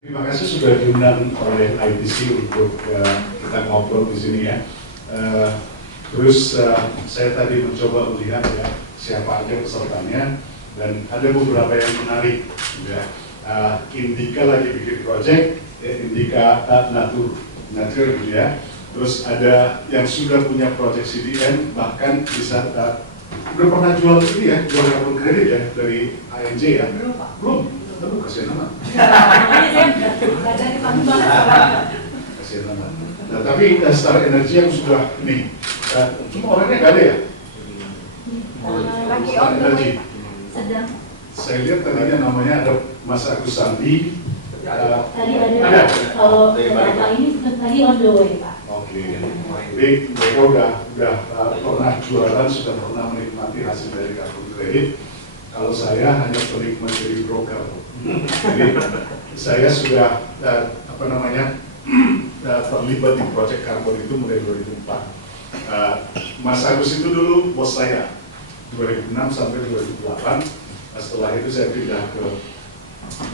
Terima kasih sudah diundang oleh ITC untuk kita ngobrol di sini ya. Saya tadi mencoba melihat ya siapa aja pesertanya dan ada beberapa yang menarik ya. Indika lagi bikin project, Indika Natur gitu ya. Terus ada yang sudah punya project CDN, bahkan bisa udah pernah jual ini ya, jual kartu kredit ya dari INJ ya. Belum. Tapi kasihan amat. Kasihan amat. Nah, tapi secara energi yang sudah ini, cuma orangnya nggak ada ya? Secara energi. Saya lihat tadinya namanya ada Mas Agus Sandi. Tadi ada. Kalau Bapak ini tadi on the way, Pak. Oke. Jadi mereka udah pernah jualan, sudah pernah menikmati hasil dari kartu kredit. Kalau saya hanya penikmat dari broker. Jadi saya sudah terlibat di proyek karbon itu mulai 2004. Mas Agus itu dulu bos saya 2006 sampai 2008. Setelah itu saya pindah ke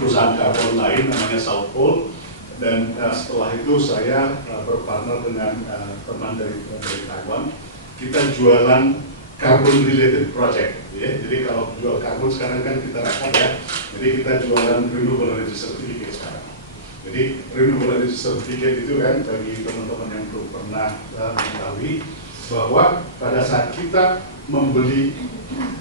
perusahaan karbon lain namanya South Pole, dan setelah itu saya berpartner dengan teman dari Taiwan. Kita jualan carbon related project ya. Jadi kalau jual karbon sekarang kan kita rekod ya. Jadi kita jualan renewable energy certificate sekarang. Jadi renewable energy certificate itu kan bagi teman-teman yang belum pernah mengetahui bahwa pada saat kita membeli,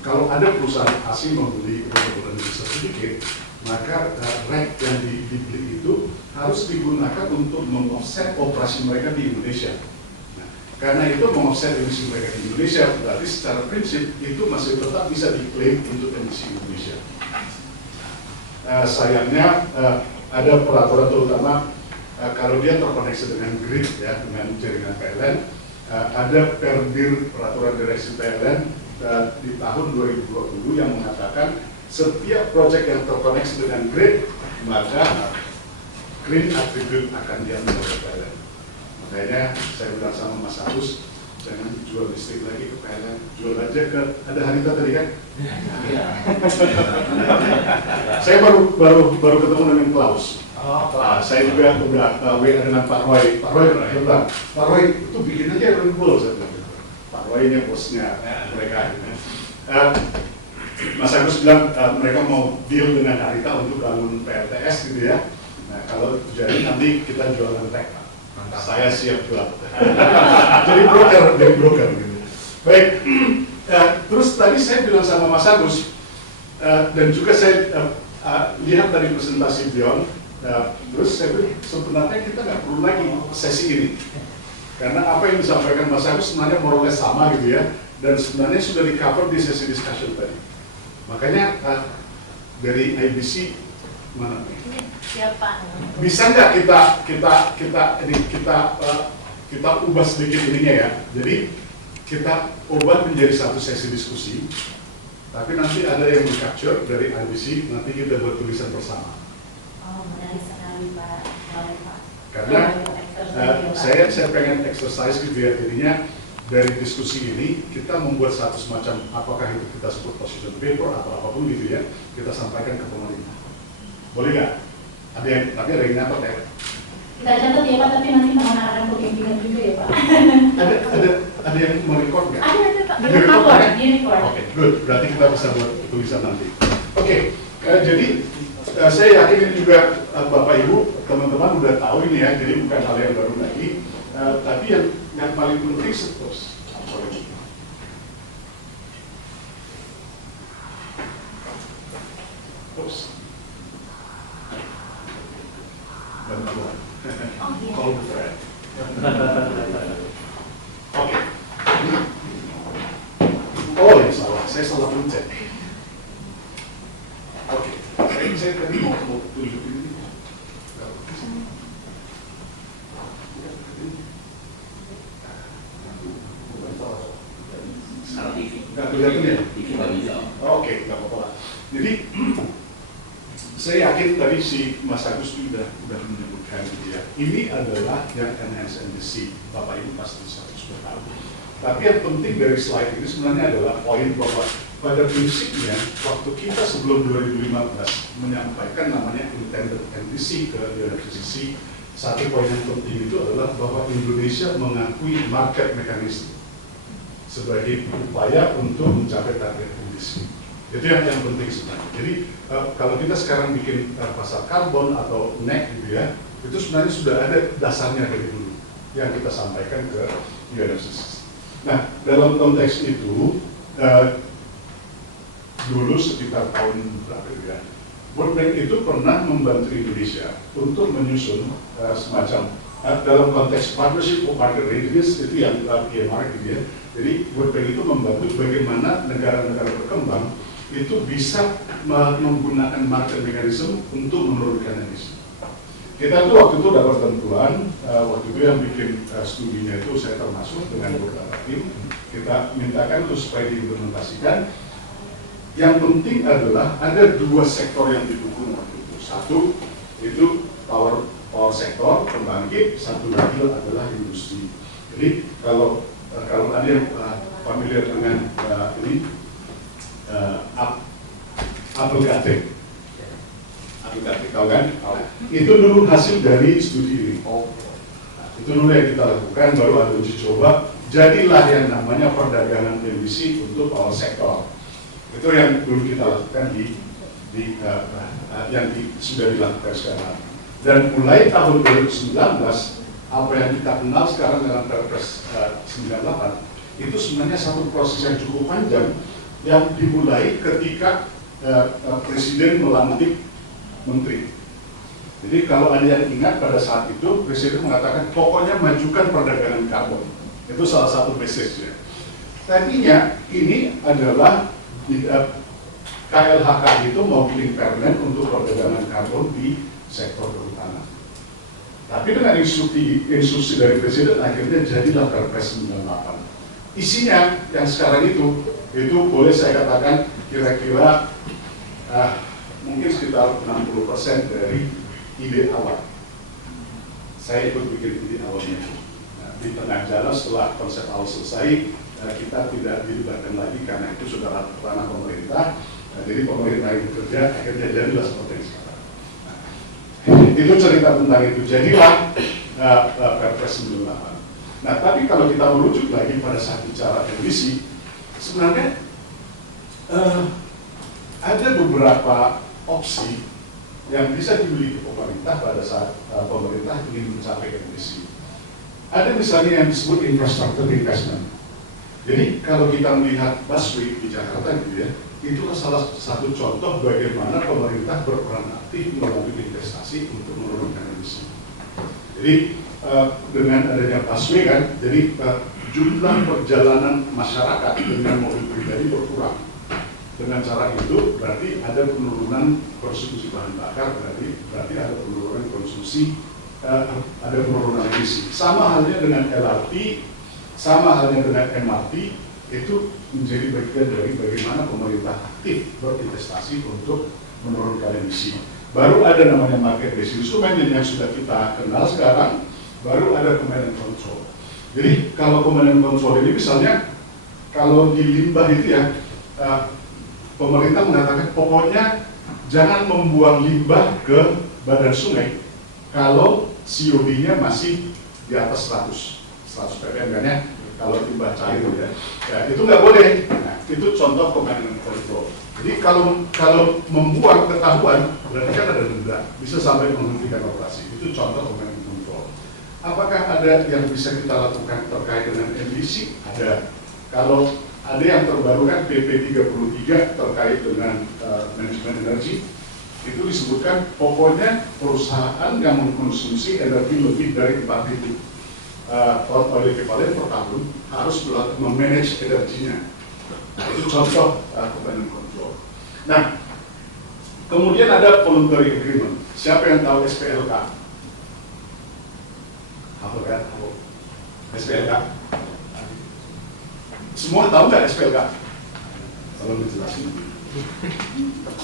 kalau ada perusahaan asing membeli renewable energy certificate, maka rate yang dibeli itu harus digunakan untuk meng-offset operasi mereka di Indonesia. Karena itu mengofset emisi mereka di Indonesia, berarti secara prinsip itu masih tetap bisa diklaim untuk emisi Indonesia. Sayangnya ada peraturan terutama kalau dia terkoneksi dengan grid ya, dengan jaringan PLN, ada perdir peraturan direksi PLN di tahun 2020 yang mengatakan setiap proyek yang terkoneksi dengan grid maka green attribute akan diambil oleh PLN. Makanya saya bilang sama Mas Agus, jangan jual listrik lagi ke PLN, jual aja ke, ada Harita tadi kan? Saya baru ketemu dengan Klaus. Saya juga udah WA dengan Pak Roy. Pak Roy bilang, Pak Roy itu bikin aja renewable. Pak Roy ini bosnya mereka. Mas Agus bilang mereka mau deal dengan Harita untuk bangun PLTS gitu ya. Nah kalau jadi nanti kita jualan tech. Saya siap jual. jadi broker gitu. Baik. Terus tadi saya bilang sama Mas Agus dan juga saya lihat dari presentasi Dion. Terus saya bilang sebenarnya kita nggak perlu lagi sesi ini karena apa yang disampaikan Mas Agus sebenarnya moralnya sama gitu ya, dan sebenarnya sudah di cover di sesi discussion tadi. Makanya dari IBC mana nih? Siapa? Bisa nggak kita ubah sedikit ininya ya. Jadi kita ubah menjadi satu sesi diskusi. Tapi nanti ada yang di-capture dari IBC, nanti kita buat tulisan bersama. Oh, menarik sekali Pak. Karena saya pengen exercise gitu ya. Jadinya dari diskusi ini kita membuat satu semacam apakah itu kita sebut position paper atau apapun gitu ya. Kita sampaikan ke pemerintah. Boleh nggak? Tapi ada yang nyatet ya? Kita catat ya Pak, tapi nanti mohon arahan pembimbingan juga ya Pak. ada yang merecord nggak? Ada Pak, berrecord. Oke, good. Berarti kita bisa buat tulisan nanti. Oke, jadi saya yakin ini juga Bapak Ibu, teman-teman udah tahu ini ya, jadi bukan hal yang baru lagi. Tapi yang paling penting terus. Bantuan. Call the friend. Oke. Oh ya salah, saya salah pencet. Oke. Saya tadi mau tunjukin ini. Nggak kelihatan ya? Oke, nggak apa-apa. Jadi saya yakin tadi si Mas Agus sudah menyebutkan gitu ya. Ini adalah yang enhance NDC, Bapak Ibu pasti sudah tahu. Tapi yang penting dari slide ini sebenarnya adalah poin bahwa pada prinsipnya waktu kita sebelum 2015 menyampaikan namanya intended NDC ke UNFCCC, satu poin yang penting itu adalah bahwa Indonesia mengakui market mechanism sebagai upaya untuk mencapai target NDC. Itu yang penting sebenarnya. Jadi kalau kita sekarang bikin pasar karbon atau NEC gitu ya, itu sebenarnya sudah ada dasarnya dari dulu yang kita sampaikan ke UNFCCC. Nah, dalam konteks itu dulu sekitar tahun berapa ya, World Bank itu pernah membantu Indonesia untuk menyusun semacam dalam konteks partnership of market readiness, itu yang PMR gitu ya. Jadi World Bank itu membantu bagaimana negara-negara berkembang itu bisa menggunakan market mechanism untuk menurunkan emisi. Kita tuh waktu itu dapat bantuan, waktu itu yang bikin studinya itu saya termasuk dengan beberapa tim. Kita mintakan untuk supaya diimplementasikan. Yang penting adalah ada dua sektor yang didukung waktu itu. Satu itu power sektor pembangkit, satu lagi adalah industri. Jadi kalau ada yang familiar dengan ini apel gatek, tahu kan? Itu dulu hasil dari studi ini. Itu dulu yang kita lakukan, baru ada uji coba. Jadilah yang namanya perdagangan emisi untuk power sektor. Itu yang dulu kita lakukan sudah dilakukan sekarang. Dan mulai tahun 2019, apa yang kita kenal sekarang dalam Perpres 98 itu sebenarnya satu proses yang cukup panjang yang dimulai ketika Presiden melantik menteri. Jadi kalau ada yang ingat pada saat itu Presiden mengatakan pokoknya majukan perdagangan karbon. Itu salah satu message-nya. Tadinya ini adalah KLHK itu mau bikin permen untuk perdagangan karbon di sektor kehutanan. Tapi dengan instruksi dari Presiden akhirnya jadilah Perpres 98. Isinya yang sekarang itu boleh saya katakan kira-kira mungkin sekitar 60% dari ide awal. Saya ikut bikin ide awalnya. Nah, di tengah jalan setelah konsep awal selesai, kita tidak dilibatkan lagi karena itu sudah ranah pemerintah. Jadi pemerintah yang bekerja akhirnya jadilah seperti yang sekarang. Itu cerita tentang itu. Jadilah Perpres 98. Nah, tapi kalau kita merujuk lagi pada saat bicara emisi, sebenarnya ada beberapa opsi yang bisa dimiliki pemerintah pada saat pemerintah ingin mencapai emisi. Ada misalnya yang disebut infrastructure investment. Jadi kalau kita melihat busway di Jakarta gitu ya, itu salah satu contoh bagaimana pemerintah berperan aktif melalui investasi untuk menurunkan emisi. Jadi dengan adanya busway kan, jadi jumlah perjalanan masyarakat dengan mobil pribadi berkurang. Dengan cara itu berarti ada penurunan konsumsi bahan bakar, berarti ada penurunan konsumsi, ada penurunan emisi. Sama halnya dengan LRT, sama halnya dengan MRT, itu menjadi bagian dari bagaimana pemerintah aktif berinvestasi untuk menurunkan emisi. Baru ada namanya market based instrument yang sudah kita kenal sekarang, baru ada command and control. Jadi kalau command and control ini misalnya, kalau di limbah itu ya, pemerintah mengatakan pokoknya jangan membuang limbah ke badan sungai kalau COD-nya masih di atas 100 ppm kan ya, kalau limbah cair ya, itu nggak boleh. Nah, itu contoh command and control. Jadi kalau membuang ketahuan berarti kan ada denda, bisa sampai menghentikan operasi. Itu contoh command and control. Apakah ada yang bisa kita lakukan terkait dengan emisi? Ada. Kalau ada yang terbaru kan PP 33 terkait dengan manajemen energi, itu disebutkan pokoknya perusahaan yang mengkonsumsi energi lebih dari 4.000 ton oil equivalent per tahun harus memanage energinya. Nah, itu contoh command and control. Nah, kemudian ada voluntary agreement. Siapa yang tahu SPLK? Apa kan? SPLK? Semua tahu nggak SPLK? Kalau dijelasin.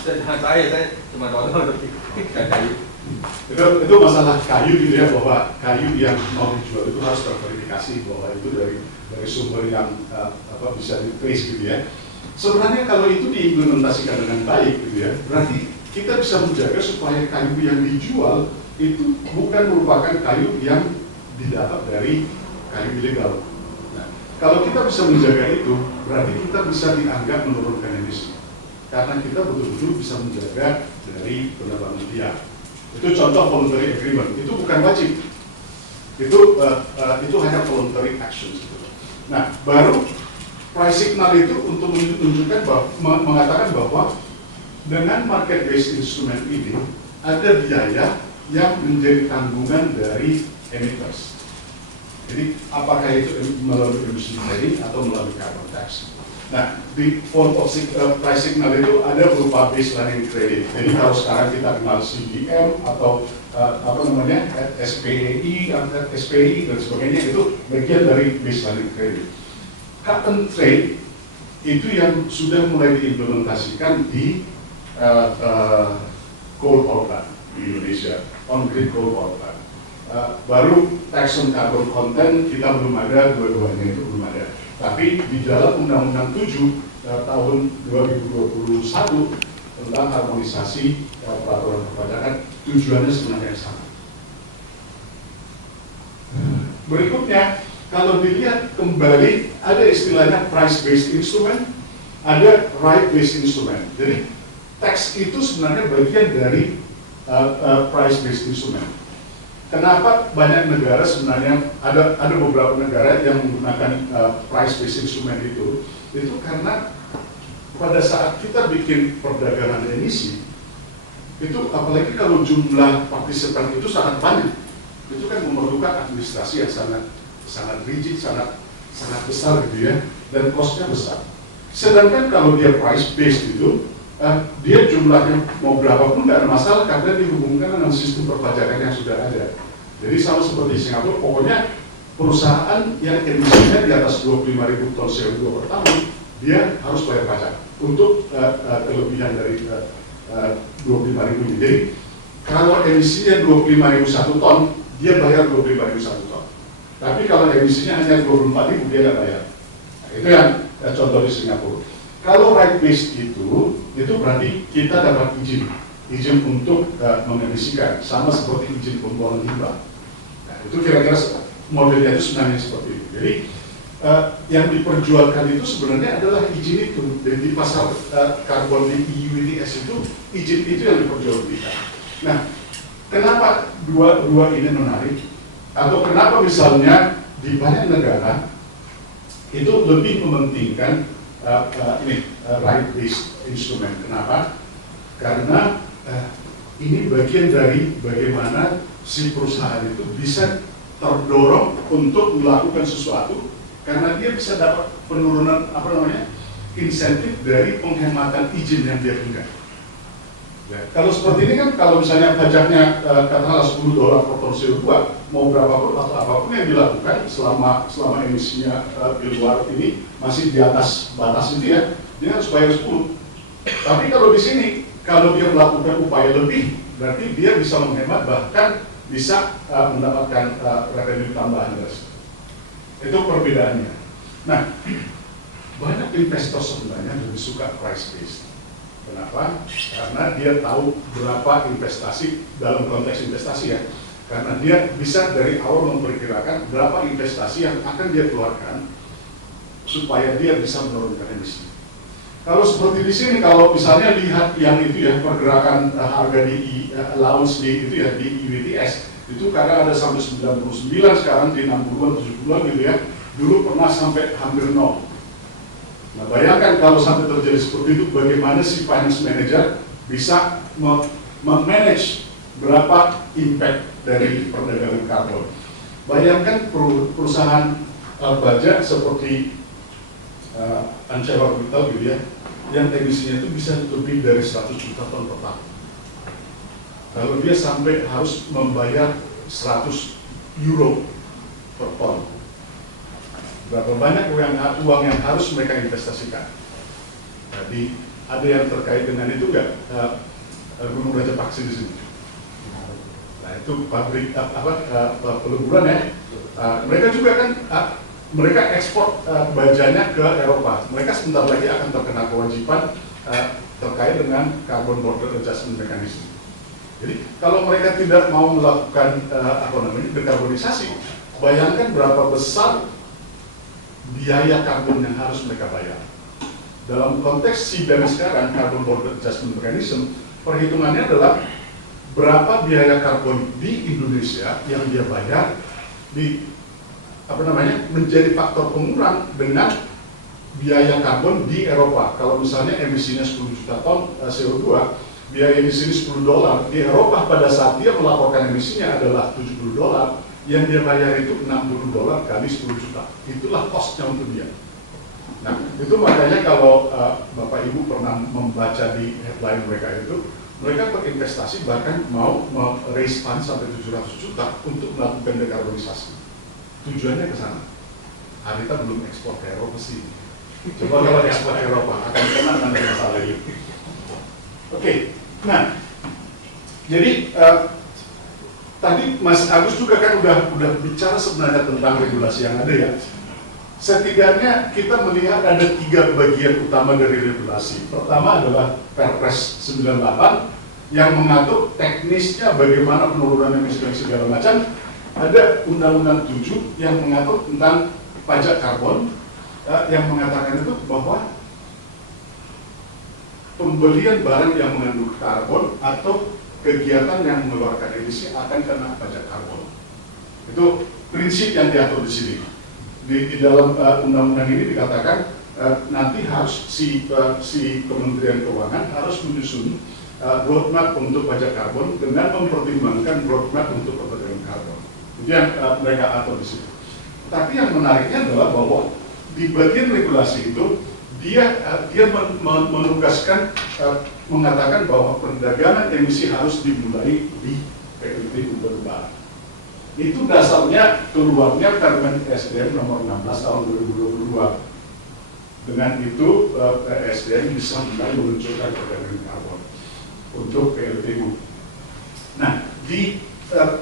Saya cuma tahu kayu. Itu masalah kayu gitu ya, bahwa kayu yang mau dijual itu harus terverifikasi bahwa itu dari sumber yang bisa di trace gitu ya. Sebenarnya kalau itu diimplementasikan dengan baik, gitu ya, berarti kita bisa menjaga supaya kayu yang dijual itu bukan merupakan kayu yang didapat dari kayu ilegal. Nah, kalau kita bisa menjaga itu, berarti kita bisa dianggap menurunkan emisi. Karena kita betul-betul bisa menjaga dari penerbangan liar. Itu contoh voluntary agreement, itu bukan wajib. Itu hanya voluntary actions. Nah, baru price signal itu untuk menunjukkan bahwa, mengatakan bahwa dengan market based instrument ini ada biaya yang menjadi tanggungan dari emitters. Jadi apakah itu melalui emission trading atau melalui carbon tax. Nah, di form of price signal itu ada berupa baseline credit. Jadi kalau sekarang kita kenal CDM atau SPI dan sebagainya, itu bagian dari baseline credit. Cut and trade itu yang sudah mulai diimplementasikan di coal power plant di Indonesia, on-grid coal power plant. Baru tax on carbon content kita belum ada, dua-duanya itu belum ada. Tapi di dalam Undang-Undang 7 tahun 2021 tentang harmonisasi peraturan perpajakan, tujuannya sebenarnya sama. Berikutnya, kalau dilihat kembali, ada istilahnya price-based instrument, ada right-based instrument. Jadi, tax itu sebenarnya bagian dari price-based instrument. Kenapa banyak negara sebenarnya, ada beberapa negara yang menggunakan price-based instrument itu karena pada saat kita bikin perdagangan emisi, itu apalagi kalau jumlah partisipan itu sangat banyak, itu kan memerlukan administrasi yang sangat rigid, sangat besar gitu ya, dan cost-nya besar. Sedangkan kalau dia price based itu, dia jumlahnya mau berapapun tidak ada masalah karena dihubungkan dengan sistem perpajakan yang sudah ada. Jadi sama seperti Singapura, pokoknya perusahaan yang emisinya di atas 25.000 ton CO2 per tahun, dia harus bayar pajak untuk kelebihan dari 25.000. Jadi kalau emisinya 25.001 ton, dia bayar 25.001 ton. Tapi kalau emisinya hanya 24.000, dia nggak bayar. Nah, itu yang contoh di Singapura. Kalau right based itu berarti kita dapat izin untuk mengemisikan, sama seperti izin pembuangan limbah. Nah, itu kira-kira modelnya itu sebenarnya seperti itu. Jadi yang diperjualkan itu sebenarnya adalah izin itu. Dan di pasar karbon di EU ETS itu, izin itu yang diperjualbelikan. Nah, kenapa dua ini menarik? Atau kenapa misalnya di banyak negara itu lebih mementingkan right based instrument? Kenapa? Karena ini bagian dari bagaimana si perusahaan itu bisa terdorong untuk melakukan sesuatu karena dia bisa dapat penurunan insentif dari penghematan izin yang dia punya. Ya, kalau seperti ini kan, kalau misalnya pajaknya katakanlah $10 per ton CO2, mau berapapun atau apapun yang dilakukan selama emisinya di luar ini masih di atas batas itu ya, dia harus bayar 10. Tapi kalau di sini, kalau dia melakukan upaya lebih, berarti dia bisa menghemat, bahkan bisa mendapatkan revenue tambahan dari situ. Itu perbedaannya. Nah, banyak investor sebenarnya lebih suka price based. Kenapa? Karena dia tahu berapa investasi dalam konteks investasi ya. Karena dia bisa dari awal memperkirakan berapa investasi yang akan dia keluarkan supaya dia bisa menurunkan emisi. Kalau seperti di sini, kalau misalnya lihat yang itu ya, pergerakan harga di allowance di itu ya, di ETS itu kadang ada sampai 99, sekarang di 60-an, 70-an gitu ya. Dulu pernah sampai hampir 0. Nah, bayangkan kalau sampai terjadi seperti itu, bagaimana si finance manager bisa memanage berapa impact dari perdagangan karbon. Bayangkan perusahaan baja seperti ArcelorMittal gitu ya, yang emisinya itu bisa lebih dari 100 juta ton per tahun. Kalau dia sampai harus membayar 100 euro per ton, berapa banyak uang yang harus mereka investasikan. Jadi ada yang terkait dengan itu nggak? Gunung Raja Paksi di sini. Nah itu pabrik peleburan ya. Mereka juga kan mereka ekspor bajanya ke Eropa. Mereka sebentar lagi akan terkena kewajiban terkait dengan carbon border adjustment mechanism. Jadi kalau mereka tidak mau melakukan dekarbonisasi, bayangkan berapa besar biaya karbon yang harus mereka bayar. Dalam konteks CBAM sekarang, carbon border adjustment mechanism, perhitungannya adalah berapa biaya karbon di Indonesia yang dia bayar menjadi faktor pengurang dengan biaya karbon di Eropa. Kalau misalnya emisinya 10 juta ton CO2, biaya emisinya $10. Di Eropa pada saat dia melaporkan emisinya adalah $70, yang dia bayar itu $60 kali 10 juta. Itulah costnya untuk dia. Nah, itu makanya kalau Bapak Ibu pernah membaca di headline mereka itu, mereka berinvestasi bahkan mau raise fund sampai 700 juta untuk melakukan dekarbonisasi. Tujuannya ke sana. Kita belum ekspor ke Eropa sih. Coba kalau ekspor ke Eropa akan kena nanti masalah ini. Oke, nah, jadi tadi Mas Agus juga kan udah bicara sebenarnya tentang regulasi yang ada ya. Setidaknya kita melihat ada 3 bagian utama dari regulasi. Pertama adalah Perpres 98 yang mengatur teknisnya bagaimana penurunan emisi dan segala macam. Ada Undang-Undang 7 yang mengatur tentang pajak karbon yang mengatakan itu bahwa pembelian barang yang mengandung karbon atau kegiatan yang mengeluarkan emisi akan kena pajak karbon. Itu prinsip yang diatur di sini. Di dalam undang-undang ini dikatakan nanti harus si Kementerian Keuangan harus menyusun roadmap untuk pajak karbon dengan mempertimbangkan roadmap untuk perdagangan karbon. Itu yang mereka atur di sini. Tapi yang menariknya adalah bahwa di bagian regulasi itu dia menugaskan mengatakan bahwa perdagangan emisi harus dimulai di PLTU batubara. Itu dasarnya keluarnya Permen SDM nomor 16 tahun 2022. Dengan itu SDM bisa mulai meluncurkan perdagangan karbon untuk PLTU. Nah, di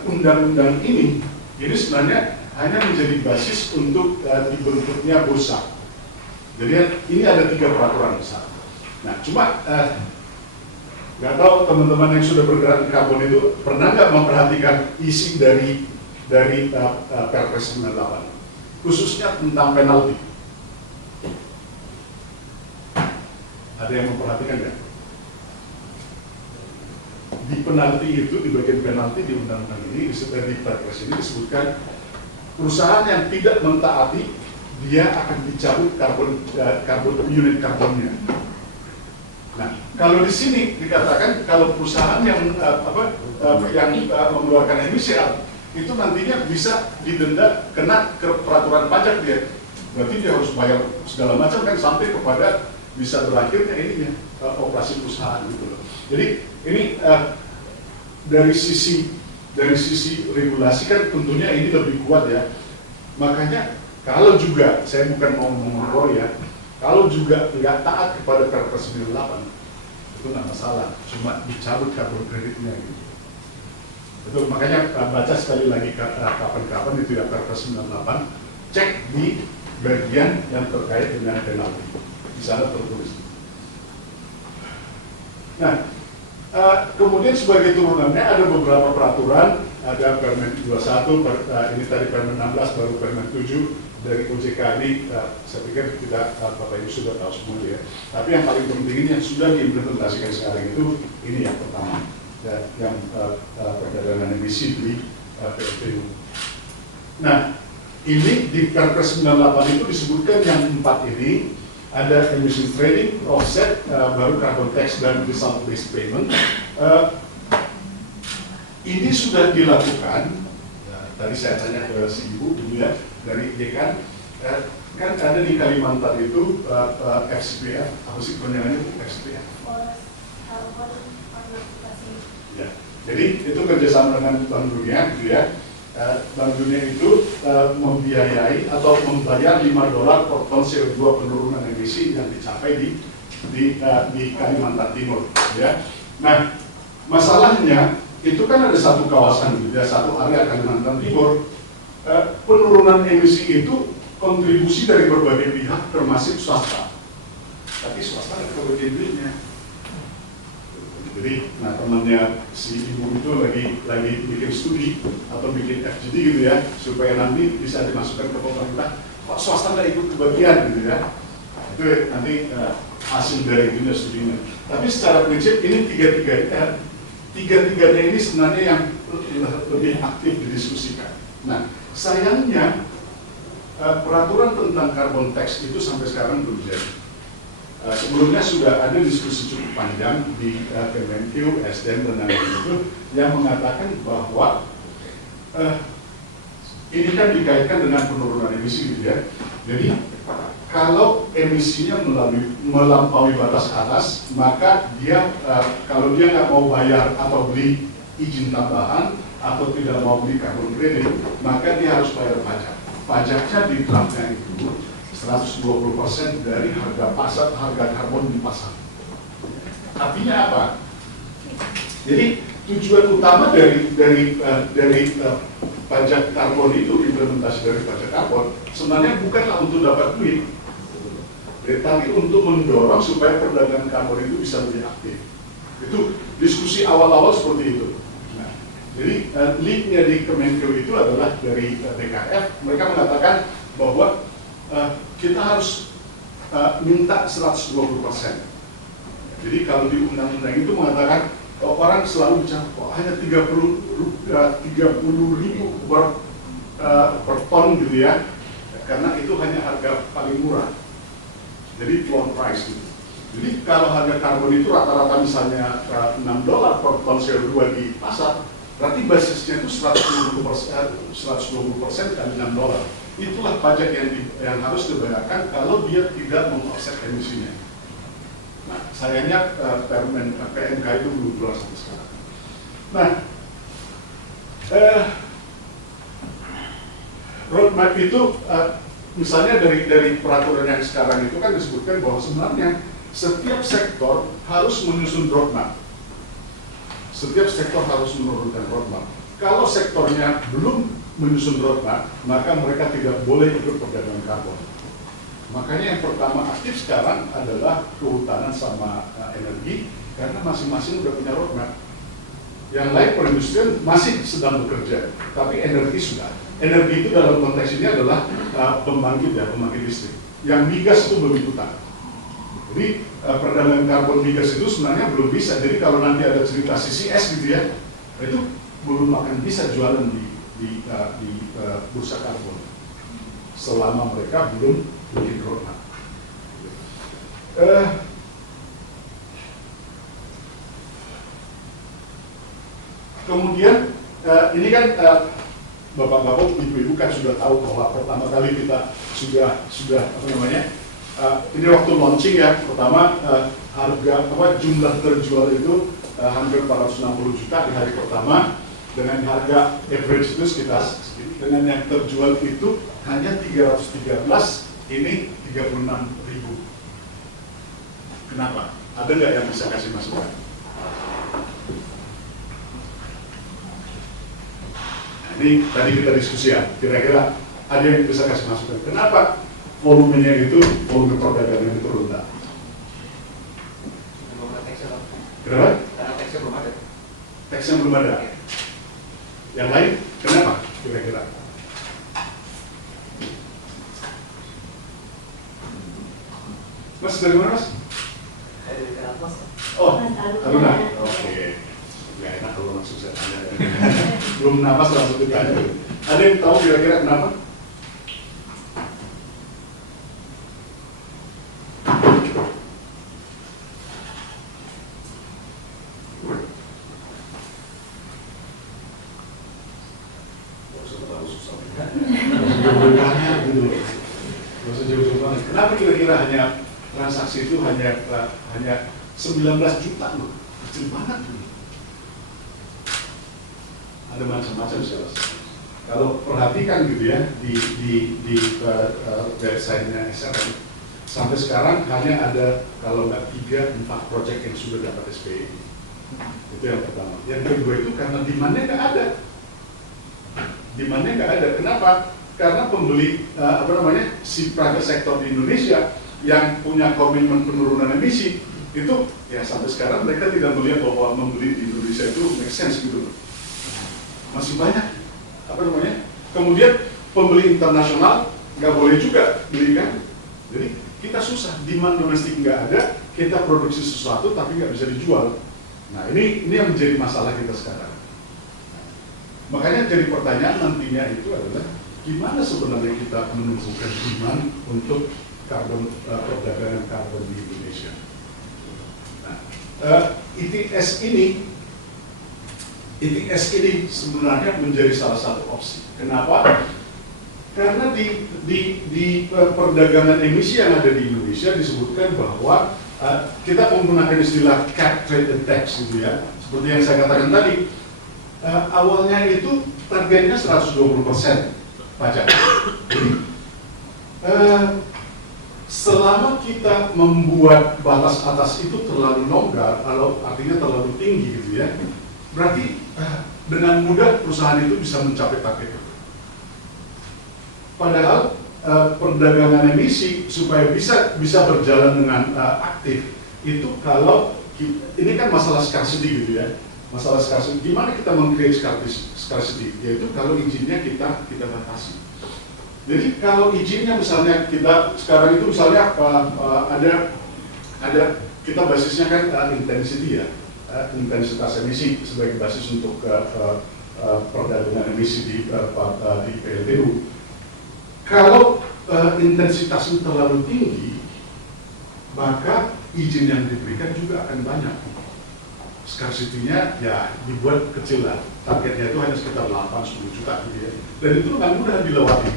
undang-undang ini sebenarnya hanya menjadi basis untuk dibentuknya bursa. Jadi ini ada 3 peraturan besar. Nah, cuma nggak tahu teman-teman yang sudah bergerak di karbon itu pernah nggak memperhatikan isi dari Perpres 98, khususnya tentang penalti. Ada yang memperhatikan nggak? Di penalti itu, di bagian penalti di undang-undang ini, di Perpres ini disebutkan perusahaan yang tidak mentaati dia akan dicabut unit karbonnya. Nah, kalau di sini dikatakan kalau perusahaan yang mengeluarkan emisi itu nantinya bisa didenda kena ke peraturan pajak dia. Berarti dia harus bayar segala macam kan sampai kepada bisa berakhirnya ininya operasi perusahaan gitu loh. Jadi ini dari sisi regulasi kan tentunya ini lebih kuat ya. Makanya kalau juga saya bukan mau mengoror ya, kalau juga nggak taat kepada Perpres 98 itu nggak masalah, cuma dicabut karbon kreditnya gitu. Itu makanya baca sekali lagi kapan-kapan itu ya Perpres 98, cek di bagian yang terkait dengan penalti. Di sana tertulis. Nah, kemudian sebagai turunannya ada beberapa peraturan, ada Permen 21, ini tadi Permen 16, baru Permen 7 dari OJK ini, saya pikir kita Bapak Ibu sudah tahu semua ya. Tapi yang paling penting ini yang sudah diimplementasikan sekarang itu, ini yang pertama, yang perdagangan emisi di PLTU. Nah, ini di Perpres 98 itu disebutkan yang 4 ini, ada emission trading, offset, baru carbon tax dan result based payment. Ini sudah dilakukan. Tadi saya tanya ke si Ibu dulu ya dari Dekan, kan ada di Kalimantan itu FCPF, apa sih kepanjangannya FCPF? Ya, jadi itu kerjasama dengan Bank Dunia, gitu ya. Bank Dunia itu membiayai atau membayar $5 per ton CO2 penurunan emisi yang dicapai di Kalimantan Timur. Ya. Nah, masalahnya itu kan ada satu kawasan, gitu ya, satu area Kalimantan Timur. Penurunan emisi itu kontribusi dari berbagai pihak termasuk swasta. Tapi swasta nggak kebagian duitnya. Jadi, nah temannya si ibu itu lagi bikin studi atau bikin FGD gitu ya, supaya nanti bisa dimasukkan ke pemerintah. Kok swasta nggak ikut kebagian gitu ya? Itu nanti hasil dari dunia studinya. Tapi secara prinsip ini tiga-tiganya ini sebenarnya yang lebih aktif didiskusikan. Nah, sayangnya peraturan tentang carbon tax itu sampai sekarang belum jadi. Sebelumnya sudah ada diskusi cukup panjang di Kemenq, SDM dan lain-lain itu yang mengatakan bahwa ini kan dikaitkan dengan penurunan emisi gitu ya. Jadi kalau emisinya melampaui batas atas, maka dia kalau dia nggak mau bayar atau beli izin tambahan atau tidak mau beli carbon credit, maka dia harus bayar pajak. Pajaknya di draftnya itu 120% dari harga pasar, harga karbon di pasar. Artinya apa? Jadi tujuan utama dari pajak karbon itu, implementasi dari pajak karbon, sebenarnya bukanlah untuk dapat duit, tapi untuk mendorong supaya perdagangan karbon itu bisa lebih aktif. Itu diskusi awal-awal seperti itu. Nah, jadi lead-nya di Kemenq itu adalah dari BKF. Mereka mengatakan bahwa kita harus minta 120%. Jadi kalau di undang-undang itu mengatakan orang selalu bicara kok hanya 30.000 per ton gitu ya, karena itu hanya harga paling murah. Jadi floor price gitu. Jadi kalau harga karbon itu rata-rata misalnya $6 per ton CO2 di pasar, berarti basisnya itu 120% kali $6. Itulah pajak yang harus dibayarkan kalau dia tidak mengofset emisinya. Nah, sayangnya PMK itu belum keluar sampai sekarang. Nah, roadmap itu misalnya dari peraturan yang sekarang itu kan disebutkan bahwa sebenarnya setiap sektor harus menyusun roadmap. Setiap sektor harus menurunkan roadmap. Kalau sektornya belum menyusun roadmap, maka mereka tidak boleh ikut perdagangan karbon. Makanya yang pertama aktif sekarang adalah kehutanan sama energi, karena masing-masing udah punya roadmap. Yang lain perindustrian masih sedang bekerja, tapi energi sudah. Energi itu dalam konteks ini adalah pembangkit listrik. Yang migas itu belum ikutan. Jadi perdagangan karbon migas itu sebenarnya belum bisa. Jadi kalau nanti ada cerita CCS gitu ya, itu belum akan bisa jualan di bursa karbon selama mereka belum bikin roadmap. Kemudian ini kan bapak-bapak, ibu-ibu kan sudah tahu bahwa pertama kali kita sudah apa namanya, ini waktu launching ya, pertama harga jumlah terjual itu hampir 460 juta di hari pertama, dengan harga average itu sekitar, dengan yang terjual itu hanya 313, ini 36.000. Kenapa? Ada nggak yang bisa kasih masukan? Nah, ini tadi kita diskusi ya, kira-kira ada yang bisa kasih masukan. Kenapa volumenya itu, volume perdagangan itu rendah? Kenapa? Karena teksnya belum ada. Teksnya belum ada. Yang lain, kenapa kira-kira? Mas dari mana mas? Dari Atlas. Oh, Mas Aruna. Oke. Nggak enak kalau langsung saya tanya. Belum napas langsung ditanya. Ada yang tahu kira-kira kenapa? Kenapa kira-kira hanya transaksi itu hanya 19 juta loh, kecil banget loh. Ada macam-macam sih. Kalau perhatikan gitu ya di website-nya SRM, sampai sekarang hanya ada kalau nggak 3-4 proyek yang sudah dapat SPE. Itu yang pertama. Yang kedua itu karena demand-nya nggak ada. Demand-nya nggak ada. Kenapa? karena pembeli si private sector di Indonesia yang punya komitmen penurunan emisi itu ya sampai sekarang mereka tidak melihat bahwa membeli di Indonesia itu make sense gitu. Masih banyak kemudian pembeli internasional nggak boleh juga beli kan. Jadi kita susah, demand domestik nggak ada, kita produksi sesuatu tapi nggak bisa dijual. Nah ini yang menjadi masalah kita sekarang. Makanya jadi pertanyaan nantinya itu adalah gimana sebenarnya kita menumbuhkan demand untuk perdagangan karbon di Indonesia. Nah, ETS ini sebenarnya menjadi salah satu opsi. Kenapa? Karena di perdagangan emisi yang ada di Indonesia disebutkan bahwa kita menggunakan istilah cap trade and tax gitu ya. Seperti yang saya katakan tadi, awalnya itu targetnya 120% pajak. Jadi, selama kita membuat batas atas itu terlalu longgar, artinya terlalu tinggi gitu ya, berarti dengan mudah perusahaan itu bisa mencapai target itu. Padahal perdagangan emisi supaya bisa berjalan dengan aktif itu kalau ini kan masalah scarcity gitu ya, masalah scarcity. Gimana kita meng-create scarcity? Yaitu kalau izinnya kita batasi. Jadi kalau izinnya misalnya kita sekarang itu misalnya ada kita basisnya kan intensity ya, intensitas emisi sebagai basis untuk perdagangan emisi di PLTU. Kalau intensitasnya terlalu tinggi, maka izin yang diberikan juga akan banyak. Scarcity-nya ya dibuat kecil lah, targetnya itu hanya sekitar 8-10 juta gitu ya. Dan itu nggak mudah dilewati.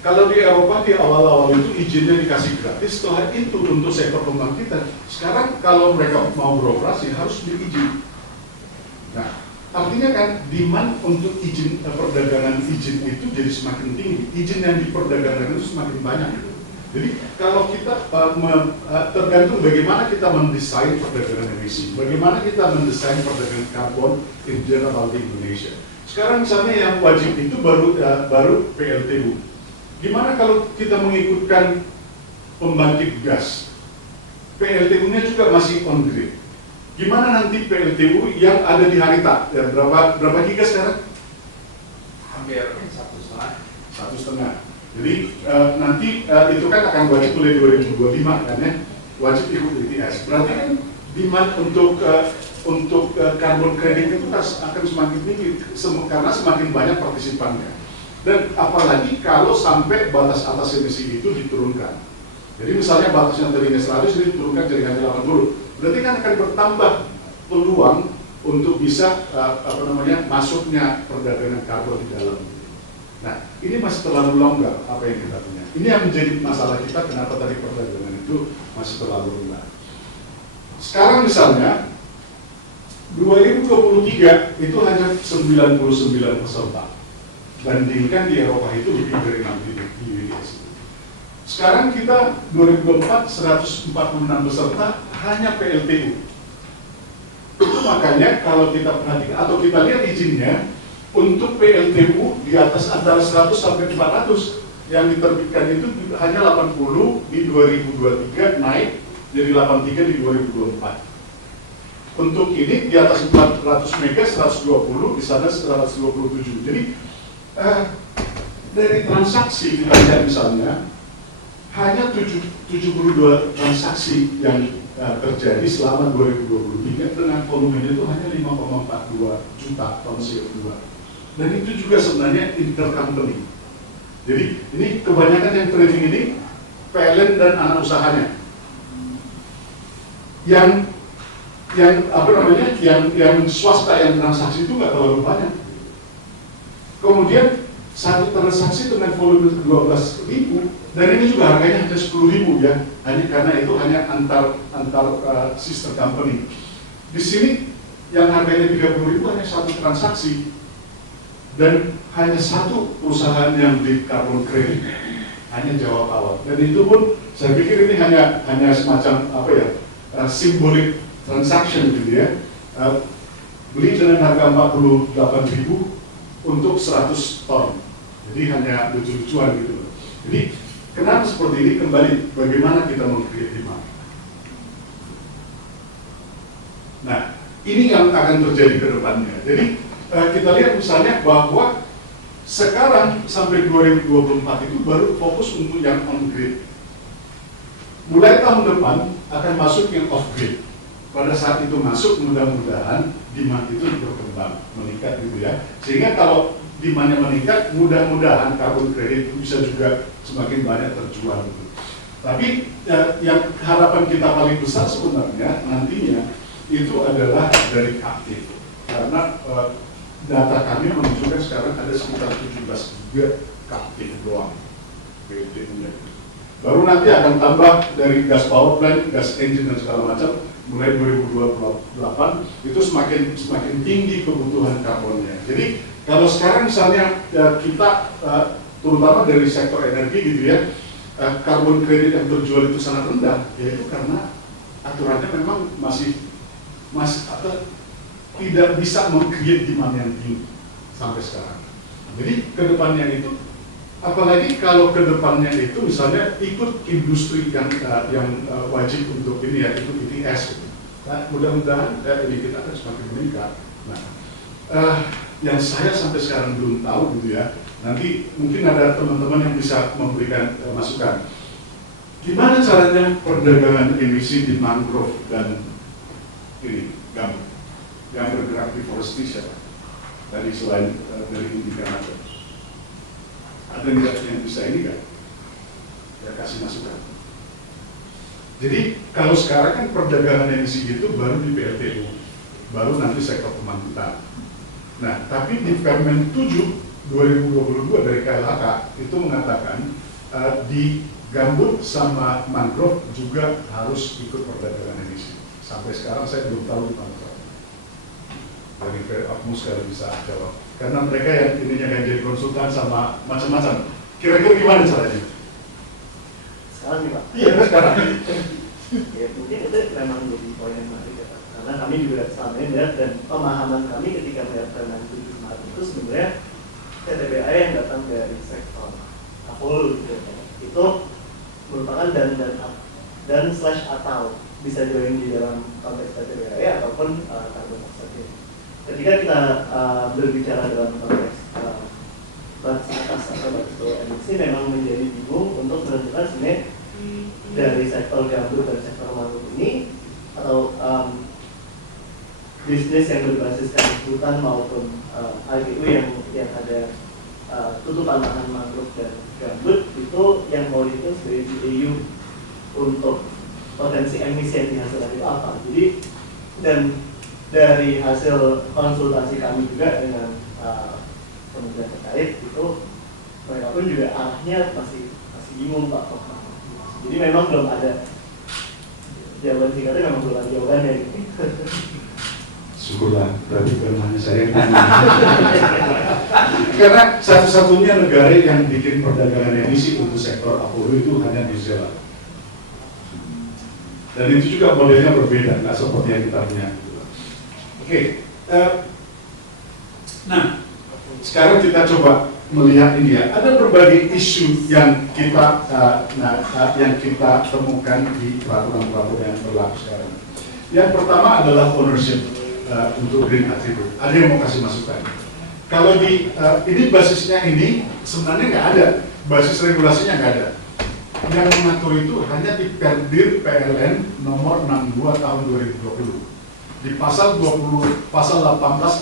Kalau di Eropa di awal-awal itu izinnya dikasih gratis, setelah itu untuk sektor pembangkitan. Sekarang kalau mereka mau beroperasi harus diizin. Nah, artinya kan demand untuk izin perdagangan izin itu jadi semakin tinggi. Izin yang diperdagangkan itu semakin banyak. Jadi kalau kita tergantung bagaimana kita mendesain perdagangan emisi, bagaimana kita mendesain perdagangan karbon in general di Indonesia. Sekarang misalnya yang wajib itu baru PLTU. Gimana kalau kita mengikutkan pembangkit gas? PLTU-nya juga masih on grid. Gimana nanti PLTU yang ada di Harita? Ya, berapa giga sekarang? Hampir 1,5. 1,5. Jadi nanti itu kan akan wajib mulai 2025 kan ya, wajib ikut ETS. Berarti kan demand untuk carbon credit itu akan semakin tinggi karena semakin banyak partisipannya. Dan apalagi kalau sampai batas atas emisi itu diturunkan. Jadi misalnya batas yang tadinya 100 ini diturunkan jadi hanya 80. Berarti kan akan bertambah peluang untuk bisa masuknya perdagangan karbon di dalam. Nah, ini masih terlalu longgar apa yang kita punya. Ini yang menjadi masalah kita, kenapa tadi perdagangan itu masih terlalu rendah. Sekarang misalnya 2023 itu hanya 99 peserta. Bandingkan di Eropa itu lebih dari 6.000 di UNS. Sekarang kita 2024 146 peserta hanya PLTU. Itu makanya kalau kita perhatikan atau kita lihat izinnya untuk PLTU di atas antara 100 sampai 400 yang diterbitkan itu hanya 80 di 2023 naik jadi 83 di 2024. Untuk ini di atas 400 mega 120, di sana 127. Jadi dari transaksi kita lihat misalnya hanya 72 transaksi yang terjadi selama 2023 dengan volumenya itu hanya 5,42 juta ton CO2. Dan itu juga sebenarnya intercompany. Jadi ini kebanyakan yang trading ini PLN dan anak usahanya. Yang swasta yang transaksi itu nggak terlalu banyak. Kemudian satu transaksi dengan volume 12.000 dan ini juga harganya hanya 10.000 ya, hanya karena itu hanya antar sister company. Di sini yang harganya 30.000 hanya satu transaksi dan hanya satu perusahaan yang beli carbon credit, hanya Jawa Power. Dan itu pun saya pikir ini hanya semacam symbolic transaction gitu ya. Beli dengan harga 48.000 untuk 100 ton. Jadi hanya lucu-lucuan gitu loh. Jadi kenapa seperti ini? Kembali bagaimana kita meng-create demand. Nah, ini yang akan terjadi ke depannya. Jadi kita lihat misalnya bahwa sekarang sampai 2024 itu baru fokus untuk yang on-grid. Mulai tahun depan akan masuk yang off-grid. Pada saat itu masuk, mudah-mudahan demand itu berkembang, meningkat gitu ya. Sehingga kalau demand-nya meningkat, mudah-mudahan carbon credit itu bisa juga semakin banyak terjual gitu. Tapi yang harapan kita paling besar sebenarnya nantinya itu adalah dari aktif. Karena data kami menunjukkan sekarang ada sekitar 17 giga aktif doang. Baru nanti akan tambah dari gas power plant, gas engine dan segala macam. Mulai 2028 itu semakin tinggi kebutuhan karbonnya. Jadi kalau sekarang misalnya kita terutama dari sektor energi gitu ya, karbon kredit yang terjual itu sangat rendah, yaitu karena aturannya memang masih tidak bisa meng-create demand yang tinggi sampai sekarang. Jadi kedepannya itu, apalagi kalau kedepannya itu misalnya ikut industri yang wajib untuk ini ya, ikut ETS gitu. Nah, mudah-mudahan ini kita akan semakin meningkat. Nah, yang saya sampai sekarang belum tahu gitu ya, nanti mungkin ada teman-teman yang bisa memberikan masukan. Gimana caranya perdagangan emisi di mangrove dan ini gambut yang bergerak di forestry siapa? Tadi selain dari Indikan ada nggak yang bisa ini kan? Ya kasih masukan. Jadi kalau sekarang kan perdagangan emisi itu baru di PLTU, baru nanti sektor pemangkutan. Nah, tapi di Permen 7 2022 dari KLHK itu mengatakan di gambut sama mangrove juga harus ikut perdagangan emisi. Sampai sekarang saya belum tahu di mana. Dari Akmus kalau bisa jawab. Karena mereka yang ininya kan jadi konsultan sama macam-macam. Kira-kira gimana caranya? Sekarang nih Pak? Iya, sekarang. Ya mungkin itu memang menjadi poin yang menarik ya Pak. Karena kami juga selama ini melihat dan pemahaman kami ketika melihat Permen 7 kemarin itu sebenarnya TTBA yang datang dari sektor Apollo gitu ya Pak. Itu merupakan dan slash atau bisa join di dalam konteks TTBA ataupun carbon offset. Ketika kita berbicara dalam konteks batas atas atau batas emisi memang menjadi bingung untuk menentukan sebenarnya dari sektor gambut dan sektor mangrove ini atau bisnis yang berbasiskan hutan maupun AGU yang ada tutupan lahan mangrove dan gambut itu yang mau itu sebagai EU untuk potensi emisi yang dihasilkan itu apa. Jadi dan dari hasil konsultasi kami juga dengan kementerian terkait itu mereka pun juga arahnya masih bingung Pak. Jadi memang belum ada jawaban singkatnya, memang belum ada jawabannya gitu. Syukurlah, berarti bukan hanya saya yang karena satu-satunya negara yang bikin perdagangan emisi untuk sektor Apollo itu hanya New Zealand. Dan itu juga modelnya berbeda, nggak seperti yang kita punya. Oke, nah sekarang kita coba melihat ini ya. Ada berbagai isu yang kita temukan di peraturan-peraturan yang berlaku sekarang. Yang pertama adalah ownership untuk green attribute. Ada yang mau kasih masukan? Kalau di ini basisnya ini sebenarnya nggak ada, basis regulasinya nggak ada. Yang mengatur itu hanya di Perdir PLN nomor 62 tahun 2020. Di pasal 18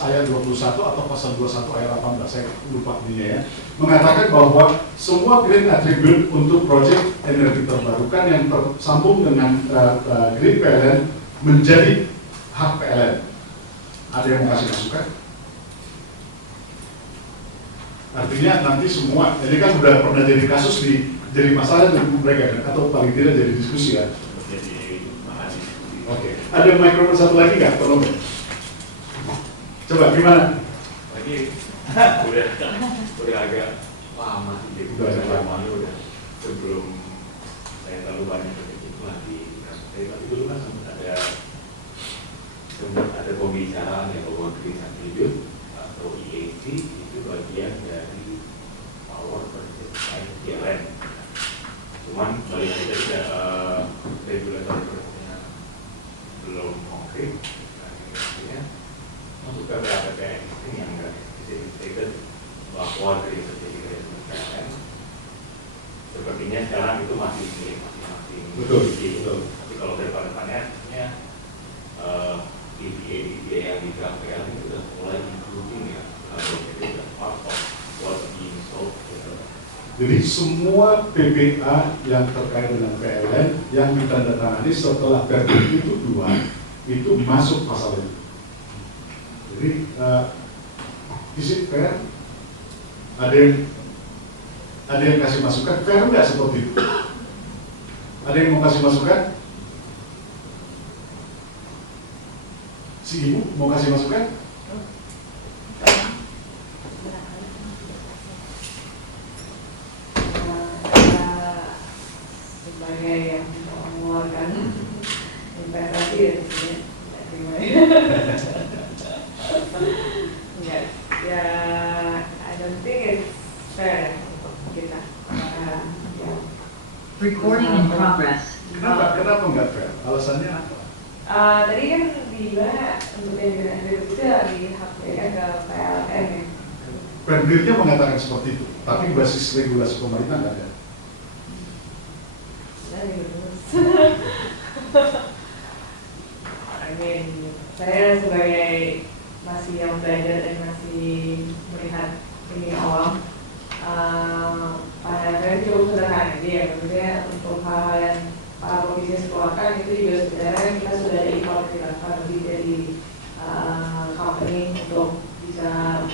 ayat 21 atau pasal 21 ayat 18, saya lupa ininya ya, mengatakan bahwa semua green attribute untuk proyek energi terbarukan yang tersambung dengan green PLN menjadi hak PLN. Ada yang mau kasih masukan? Artinya nanti semua, jadi kan sudah pernah jadi kasus jadi masalah dengan mereka atau paling tidak jadi diskusi ya. Oke, ada mikrofon satu lagi nggak? Tolong. Coba gimana? Lagi udah agak lama sih, udah sebelum saya terlalu banyak berkecimpung lagi. Tapi dulu kan sempat ada pembicaraan yang bahwa green attribute atau EAT itu bagian dari backstreet. Artinya untuk PPAPPN ini yang nggak bisa ditaken bahwa dari terjadi kerjasama PLN sepertinya sekarang itu masih Betul. Tapi kalau depannya DPA yang di KPL ini sudah mulai improving ya, kalau itu sudah part of what being solved. Jadi semua PPA yang terkait dengan PLN yang ditandatangani setelah Pergub itu 2 itu masuk pasal itu. Jadi is it fair? Ada yang kasih masukan, fair nggak seperti itu? Ada yang mau kasih masukan? Si ibu mau kasih masukan? Sebagai yang mengeluarkan investasi ya di sini, yes, ya, I don't think it's fair untuk kita. Ya. Recording in progress. Kenapa nggak fair? Alasannya apa? Tadi kan dibilang untuk yang itu dari hak ya ke PLN ya. Perdirnya mengatakan seperti itu, tapi basis regulasi pemerintah nggak ada. I mean, saya sebagai masih yang belajar dan masih melihat ini awam, pada saya cukup sederhana aja ya, maksudnya untuk hal yang para pebisnis keluarkan itu juga sebenarnya kita sudah ada import lebih dari company untuk bisa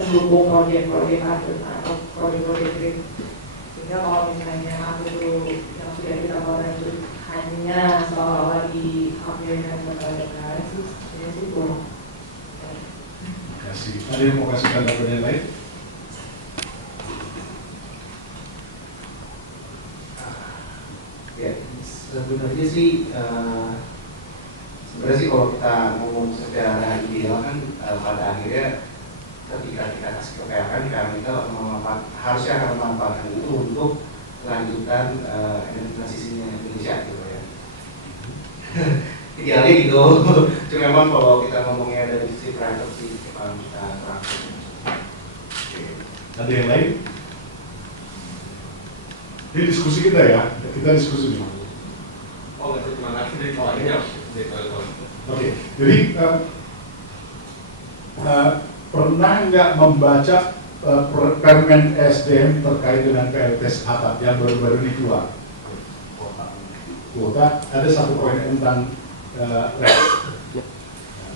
mendukung proyek-proyek atau proyek-proyek itu. Sehingga kalau misalnya aku tuh yang sudah kita bawa itu hanya seolah-olah diambilkan kepada negara itu sebenarnya sih kurang. Kasih. Ada yang mau kasih tanggapan yang lain? Ya, sebenarnya sih kalau kita ngomong secara ideal kan pada akhirnya ketika kita kasih ke PLN karena kita harusnya akan memanfaatkan itu untuk melanjutkan energi transisinya Indonesia gitu ya. Idealnya gitu. Cuma memang kalau kita ngomongnya dari sisi private sih memang kita langsung. Ada yang lain? Ini diskusi kita ya, kita diskusi dulu. Oh, itu cuma nanti dari kawannya. Oke, jadi pernah nggak membaca Permen SDM terkait dengan PLTS atap yang baru-baru ini keluar? Kuota, ada satu poin tentang REC.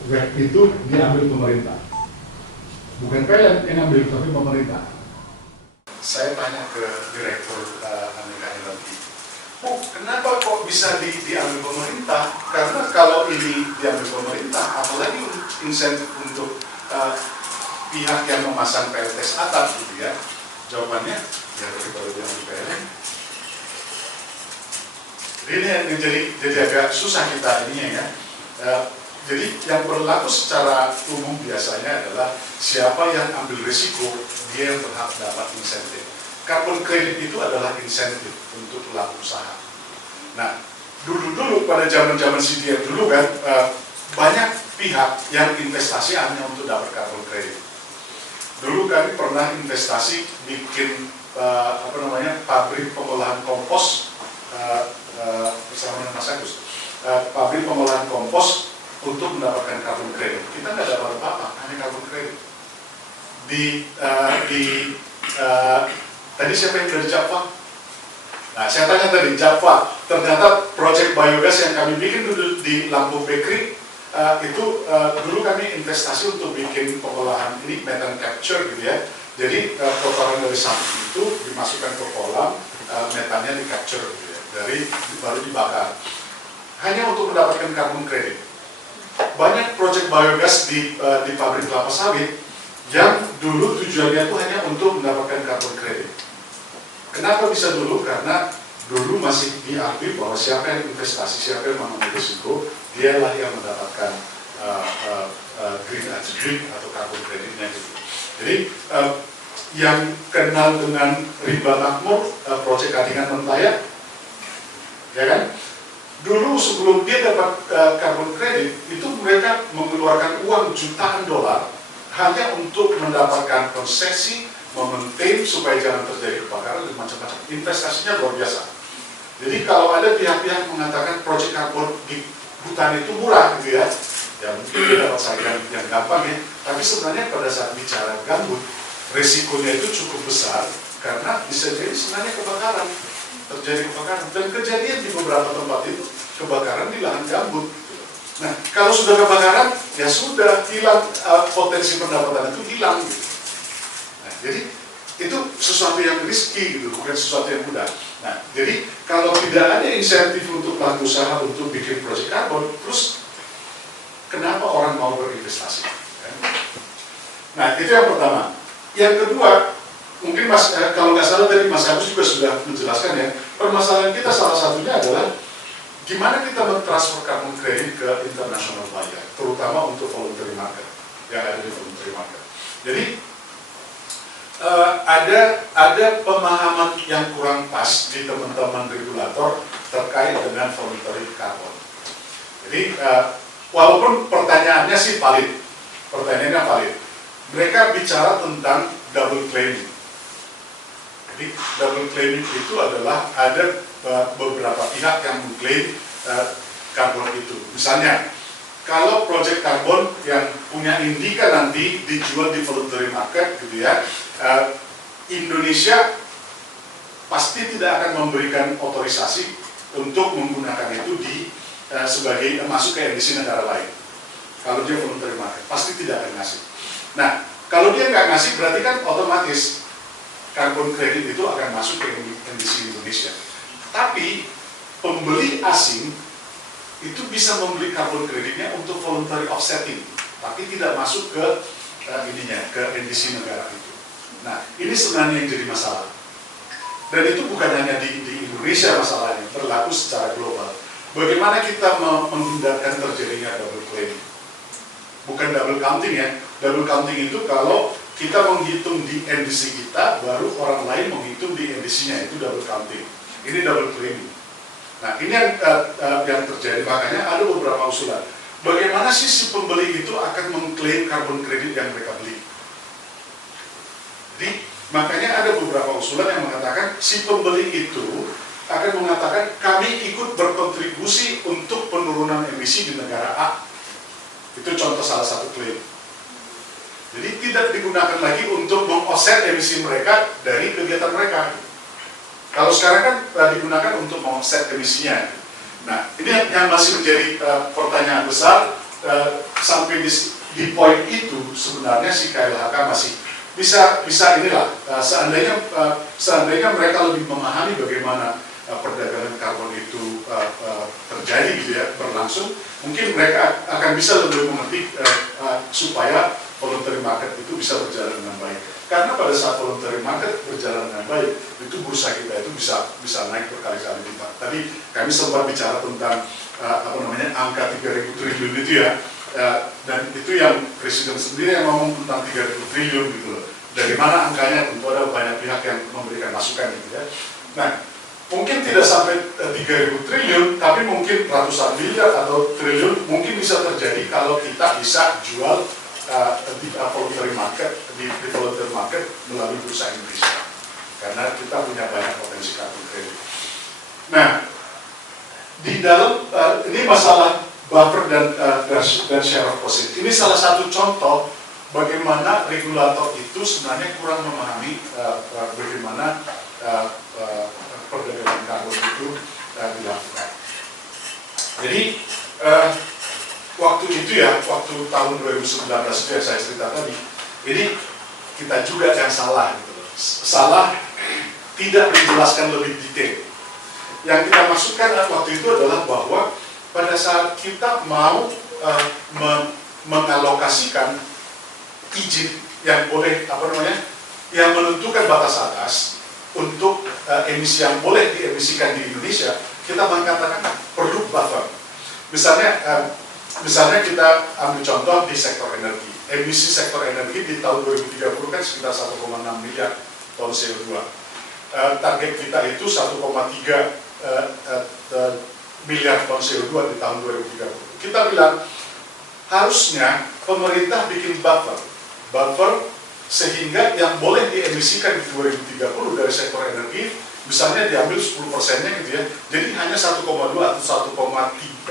REC itu diambil pemerintah, bukan PLN yang ambil, tapi pemerintah. Saya tanya ke direktur Amerika Energi, kenapa kok bisa diambil pemerintah? Karena kalau ini diambil pemerintah, apalagi insentif untuk pihak yang memasang PLTS atap gitu ya. Jawabannya, ya daripada diambil PLN. Ini yang jadi agak susah kita ininya ya. Jadi yang berlaku secara umum biasanya adalah siapa yang ambil risiko, dia yang berhak dapat insentif. Carbon credit itu adalah insentif untuk pelaku usaha. Nah, dulu pada zaman CDM dulu kan banyak pihak yang investasi hanya untuk dapat carbon credit. Dulu kami pernah investasi bikin pabrik pengolahan kompos bersama dengan Mas Agus. Pabrik pengolahan kompos untuk mendapatkan carbon credit. Kita nggak dapat apa-apa, hanya carbon credit. Tadi siapa yang dari Java? Nah, saya tanya tadi, Java, ternyata project biogas yang kami bikin dulu di Lampung Bakery, itu dulu kami investasi untuk bikin pengolahan ini, methane capture gitu ya. Jadi kotoran dari sapi itu dimasukkan ke kolam, metannya di capture gitu ya, baru dibakar. Hanya untuk mendapatkan carbon credit. Banyak proyek biogas di pabrik kelapa sawit yang dulu tujuannya itu hanya untuk mendapatkan carbon credit. Kenapa bisa dulu? Karena dulu masih diakui bahwa siapa yang investasi, siapa yang mengambil risiko, dialah yang mendapatkan green atau carbon creditnya gitu. Jadi yang kenal dengan riba makmur, proyek Kadingan Mentaya, ya kan? dulu sebelum dia dapat carbon credit, itu mereka mengeluarkan uang jutaan dolar hanya untuk mendapatkan konsesi, memaintain supaya jangan terjadi kebakaran dan macam-macam. Investasinya luar biasa. Jadi kalau ada pihak-pihak mengatakan proyek karbon di hutan itu murah gitu ya, ya mungkin dia dapat saingan yang gampang ya. Tapi sebenarnya pada saat bicara gambut, resikonya itu cukup besar karena bisa jadi sebenarnya kebakaran, terjadi kebakaran. Dan kejadian di beberapa tempat itu kebakaran di lahan gambut. Nah, kalau sudah kebakaran, ya sudah hilang, potensi pendapatan itu hilang. Gitu. Nah, jadi itu sesuatu yang risky gitu, bukan sesuatu yang mudah. Nah, jadi kalau tidak ada insentif untuk pelaku usaha untuk bikin proyek karbon, terus kenapa orang mau berinvestasi? Nah, itu yang pertama. Yang kedua, mungkin kalau nggak salah tadi Mas Agus juga sudah menjelaskan ya, permasalahan kita salah satunya adalah gimana kita mentransfer carbon credit ke international buyer, terutama untuk voluntary market yang ada di voluntary market. Jadi ada pemahaman yang kurang pas di teman-teman regulator terkait dengan voluntary carbon. Jadi walaupun pertanyaannya sih valid, pertanyaannya valid, mereka bicara tentang double claiming. Jadi double claiming itu adalah ada beberapa pihak yang mengklaim karbon itu. Misalnya, kalau proyek karbon yang punya indika nanti dijual di voluntary market, gitu ya, Indonesia pasti tidak akan memberikan otorisasi untuk menggunakan itu di sebagai masuk ke emisi negara lain. Kalau dia voluntary market, pasti tidak akan ngasih. Nah, kalau dia nggak ngasih, berarti kan otomatis carbon credit itu akan masuk ke emisi Indonesia. Tapi pembeli asing itu bisa membeli carbon creditnya untuk voluntary offsetting, tapi tidak masuk ke ke emisi negara itu. Nah, ini sebenarnya yang jadi masalah. Dan itu bukan hanya di Indonesia masalahnya, berlaku secara global. Bagaimana kita menghindarkan terjadinya double claiming? Bukan double counting ya. Double counting itu kalau kita menghitung di NDC kita, baru orang lain menghitung di NDC-nya, itu double counting. Ini double claiming. Nah, ini yang terjadi. Makanya ada beberapa usulan. Bagaimana sih si pembeli itu akan mengklaim carbon credit yang mereka beli? Jadi, makanya ada beberapa usulan yang mengatakan si pembeli itu akan mengatakan kami ikut berkontribusi untuk penurunan emisi di negara A. Itu contoh salah satu klaim. Jadi tidak digunakan lagi untuk meng-offset emisi mereka dari kegiatan mereka. Kalau sekarang kan digunakan untuk meng-offset emisinya. Nah, ini yang masih menjadi pertanyaan besar sampai di poin itu sebenarnya si KLHK masih bisa inilah seandainya mereka lebih memahami bagaimana perdagangan karbon itu terjadi gitu ya, berlangsung, mungkin mereka akan bisa lebih mengerti supaya voluntary market itu bisa berjalan dengan baik. Karena pada saat voluntary market berjalan dengan baik, itu bursa kita itu bisa naik berkali-kali lipat. Tadi kami sempat bicara tentang angka 3.000 triliun itu ya, dan itu yang Presiden sendiri yang ngomong tentang 3.000 triliun gitu loh. Dari mana angkanya? Tentu ada banyak pihak yang memberikan masukan gitu ya. Nah, mungkin tidak sampai 3.000 triliun, tapi mungkin ratusan miliar atau triliun mungkin bisa terjadi kalau kita bisa jual di voluntary market, di voluntary market melalui bursa Indonesia, karena kita punya banyak potensi carbon credit. Nah, di dalam ini masalah buffer dan share of profit. Ini salah satu contoh bagaimana regulator itu sebenarnya kurang memahami bagaimana perdagangan karbon itu dilakukan. Jadi waktu itu ya, waktu tahun 2019 itu yang saya cerita tadi, ini kita juga yang salah gitu. Salah tidak menjelaskan lebih detail. Yang kita maksudkan waktu itu adalah bahwa pada saat kita mau mengalokasikan izin yang boleh yang menentukan batas atas untuk emisi yang boleh diemisikan di Indonesia, kita mengatakan perlu buffer. Misalnya kita ambil contoh di sektor energi. Emisi sektor energi di tahun 2030 kan sekitar 1,6 miliar ton CO2. Target kita itu 1,3 miliar ton CO2 di tahun 2030. Kita bilang harusnya pemerintah bikin buffer sehingga yang boleh diemisikan di 2030 dari sektor energi misalnya diambil 10%-nya gitu ya, jadi hanya 1,2 atau 1,1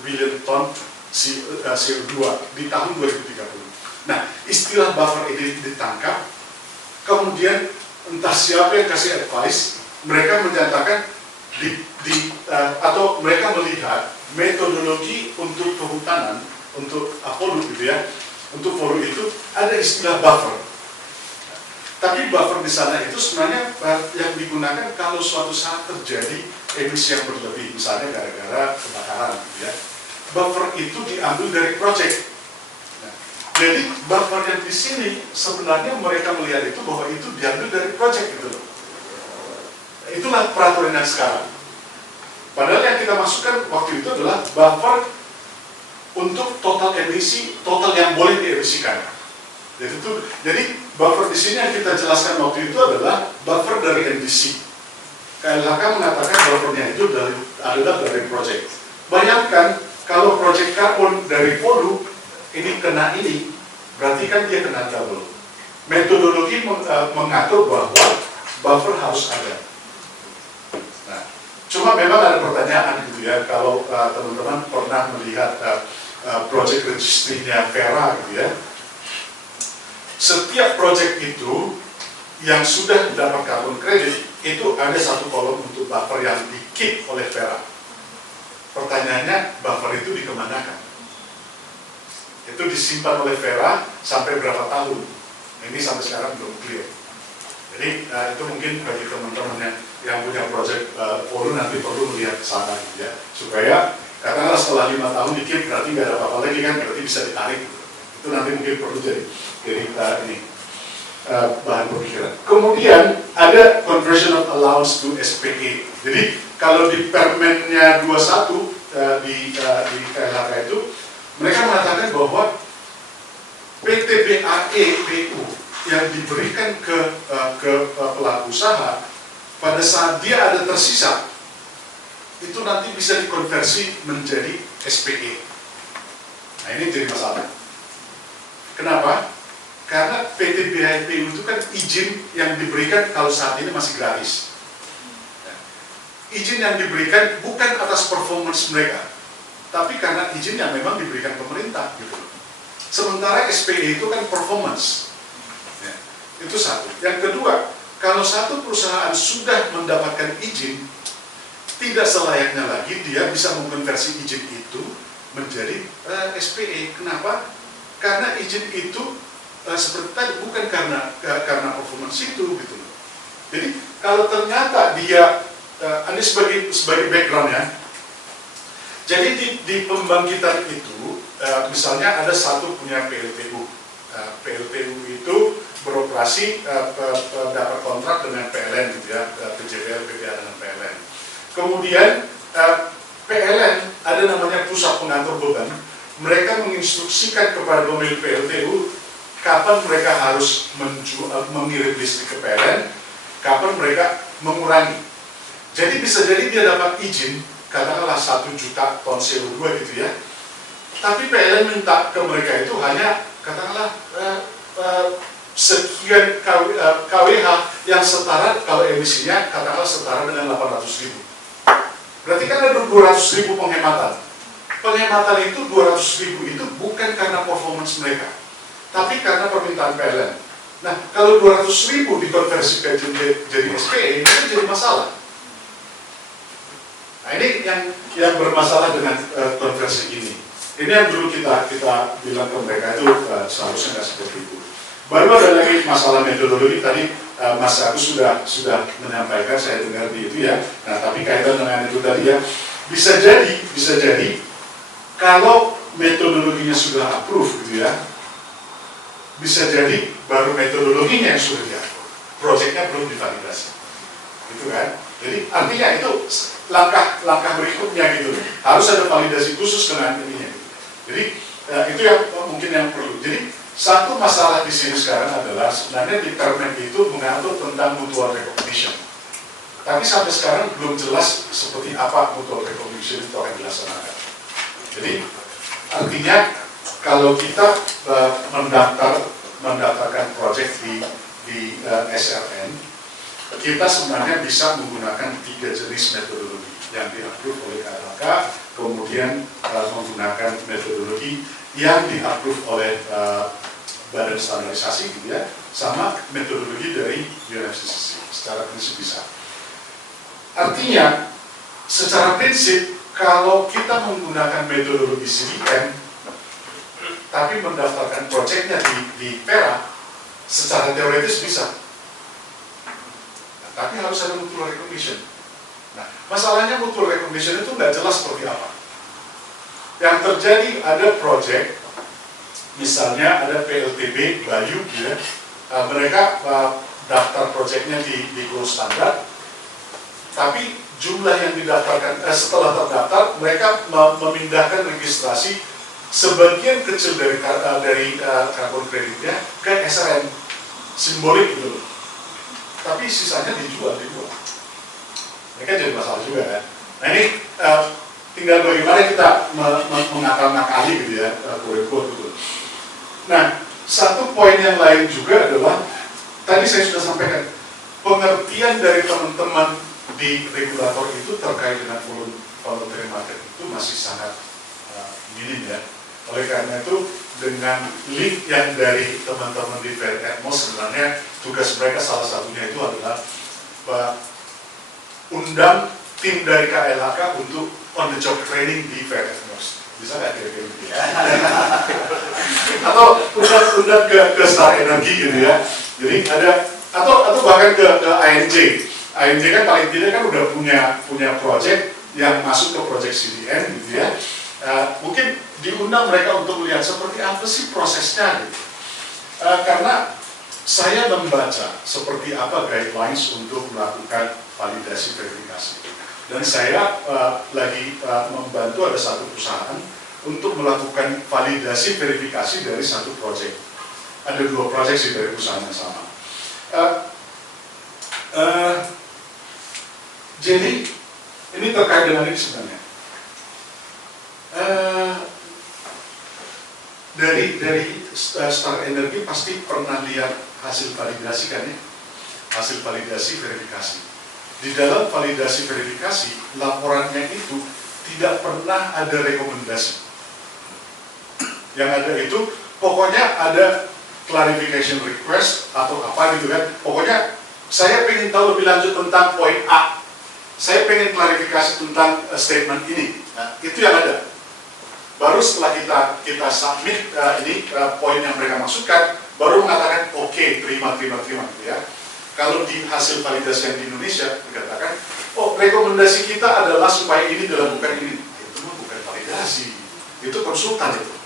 billion ton CO2 di tahun 2030. Nah, istilah buffer ini ditangkap, kemudian entah siapa yang kasih advice, mereka menyatakan atau mereka melihat metodologi untuk kehutanan, untuk Apollo gitu ya, untuk Apollo itu ada istilah buffer. Tapi buffer di sana itu sebenarnya yang digunakan kalau suatu saat terjadi emisi yang berlebih, misalnya gara-gara kebakaran, gitu ya. Buffer itu diambil dari project. Nah, jadi buffer yang di sini sebenarnya mereka melihat itu bahwa itu diambil dari project gitu loh. Itulah peraturan yang sekarang. Padahal yang kita masukkan waktu itu adalah buffer untuk total emisi, total yang boleh diemisikan. Jadi buffer di sini yang kita jelaskan waktu itu adalah buffer dari NDC. KLHK mengatakan buffernya itu adalah dari project. Bayangkan kalau project karbon dari Polu ini kena ini, berarti kan dia kena double. Metodologi mengatur bahwa buffer harus ada. Nah, cuma memang ada pertanyaan gitu ya, kalau teman-teman pernah melihat project registry-nya Vera gitu ya. Setiap proyek itu yang sudah dapat carbon credit itu ada satu kolom untuk buffer yang di-keep oleh Vera. Pertanyaannya, buffer itu dikemanakan? Itu disimpan oleh Vera sampai berapa tahun? Ini sampai sekarang belum clear. Jadi itu mungkin bagi teman-teman yang punya proyek Polu nanti perlu melihat ke sana gitu ya, supaya katakanlah setelah 5 tahun di-keep berarti nggak ada apa-apa lagi kan, berarti bisa ditarik. Itu nanti mungkin perlu jadi bahan pemikiran. Kemudian ada conversion of allowance to SPE. Jadi kalau di Permennya 21 di KLHK itu mereka mengatakan bahwa PTBAE PU yang diberikan ke pelaku usaha pada saat dia ada tersisa itu nanti bisa dikonversi menjadi SPE. Nah ini jadi masalah. Kenapa? Karena PTBAE PU itu kan izin yang diberikan kalau saat ini masih gratis. Izin yang diberikan bukan atas performance mereka, tapi karena izin yang memang diberikan pemerintah gitu. Sementara SPE itu kan performance. Ya, itu satu. Yang kedua, kalau satu perusahaan sudah mendapatkan izin, tidak selayaknya lagi dia bisa mengkonversi izin itu menjadi SPE. Kenapa? Karena izin itu seperti tadi bukan karena performance itu gitu. Jadi kalau ternyata dia ini sebagai background ya. Jadi di pembangkitan itu misalnya ada satu punya PLTU. PLTU itu beroperasi dapat kontrak dengan PLN gitu ya, PJBL, PPA dengan PLN. Kemudian PLN ada namanya pusat pengatur beban. Mereka menginstruksikan kepada pemilik PLTU kapan mereka harus mengirim listrik ke PLN, kapan mereka mengurangi. Jadi bisa jadi dia dapat izin, katakanlah 1 juta ton CO2 gitu ya. Tapi PLN minta ke mereka itu hanya katakanlah sekian kWh yang setara, kalau emisinya katakanlah setara dengan 800.000. Berarti kan ada 200.000 penghematan. Penghematan itu 200.000 itu bukan karena performance mereka, tapi karena permintaan PLN. Nah, kalau 200.000 dikonversi jadi SPE, itu jadi masalah. Nah, ini yang bermasalah dengan konversi ini. Ini yang dulu kita bilang ke mereka itu seharusnya nggak seperti itu. Baru ada lagi masalah metodologi tadi Mas Agus sudah menyampaikan, saya dengar di itu ya. Nah, tapi kaitan dengan itu tadi ya, bisa jadi kalau metodologinya sudah approve gitu ya, bisa jadi baru metodologinya yang sudah diatur, proyeknya belum divalidasi, gitu kan? Jadi artinya itu langkah berikutnya gitu, harus ada validasi khusus dengan ininya. Gitu. Jadi itu yang mungkin yang perlu. Jadi satu masalah di sini sekarang adalah sebenarnya di Permen itu mengatur tentang mutual recognition. Tapi sampai sekarang belum jelas seperti apa mutual recognition itu akan dilaksanakan. Jadi artinya kalau kita mendaftarkan project di SRN, kita sebenarnya bisa menggunakan 3 jenis metodologi yang di-approve oleh KLHK, kemudian menggunakan metodologi yang di-approve oleh badan standarisasi gitu ya, sama metodologi dari UNFCCC. Secara prinsip bisa. Artinya, secara prinsip kalau kita menggunakan metodologi CDM, tapi mendaftarkan proyeknya di PERA, secara teoritis bisa. Nah, tapi harus ada mutual recognition. Nah, masalahnya mutual recognition itu nggak jelas seperti apa. Yang terjadi ada proyek, misalnya ada PLTB Bayu, ya, mereka daftar proyeknya di gold standard, tapi jumlah yang didaftarkan setelah terdaftar mereka memindahkan registrasi sebagian kecil dari karbon kreditnya ke SRN simbolik gitu loh. Tapi sisanya dijual. Mereka jadi masalah juga kan. Nah ini tinggal bagaimana kita mengakal-ngakali gitu ya, quote-quote gitu. Nah, satu poin yang lain juga adalah tadi saya sudah sampaikan pengertian dari teman-teman di regulator itu terkait dengan voluntary market itu masih sangat minim ya. Oleh karena itu dengan link yang dari teman-teman di VRMOS sebenarnya tugas mereka salah satunya itu adalah undang tim dari KLHK untuk on the job training di VRMOS. Bisa nggak kira-kira gitu? Atau undang ke Star Energy gitu ya. Jadi ada atau bahkan ke ANJ. ANJ kan paling tidak kan udah punya project yang masuk ke project CDN gitu ya. Mungkin diundang mereka untuk melihat seperti apa sih prosesnya gitu. Karena saya membaca seperti apa guidelines untuk melakukan validasi verifikasi. Dan saya lagi membantu ada satu perusahaan untuk melakukan validasi verifikasi dari satu project. Ada 2 project sih dari perusahaan yang sama. Jadi ini terkait dengan ini sebenarnya. Dari Star Energy pasti pernah lihat hasil validasi kan ya? Hasil validasi verifikasi. Di dalam validasi verifikasi, laporannya itu tidak pernah ada rekomendasi. Yang ada itu, pokoknya ada clarification request atau apa gitu kan. Pokoknya saya ingin tahu lebih lanjut tentang poin A. Saya pengen klarifikasi tentang statement ini. Nah, itu yang ada. Baru setelah kita submit poin yang mereka maksudkan, baru mengatakan oke, terima gitu ya. Kalau di hasil validasi yang di Indonesia dikatakan, oh rekomendasi kita adalah supaya ini dilakukan ini. Itu mah bukan validasi, itu konsultan itu.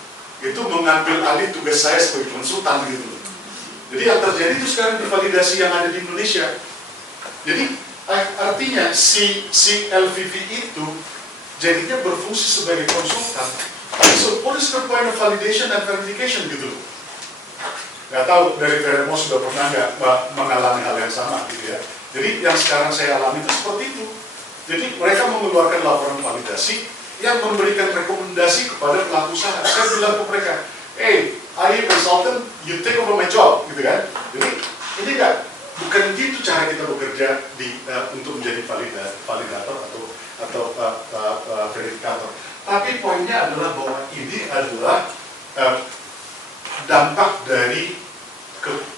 Itu mengambil alih tugas saya sebagai konsultan gitu. Jadi yang terjadi itu sekarang di validasi yang ada di Indonesia. Jadi artinya si LVV itu jadinya berfungsi sebagai konsultan. So, what is the point of validation and verification gitu loh? Nggak tahu dari VRMOS sudah pernah nggak mengalami hal yang sama gitu ya. Jadi yang sekarang saya alami itu seperti itu. Jadi mereka mengeluarkan laporan validasi yang memberikan rekomendasi kepada pelaku usaha. Saya bilang ke mereka, hey, I consultant, you take over my job, gitu kan? Jadi ini bukan gitu cara kita bekerja untuk menjadi validator atau verifikator. Tapi poinnya adalah bahwa ini adalah dampak dari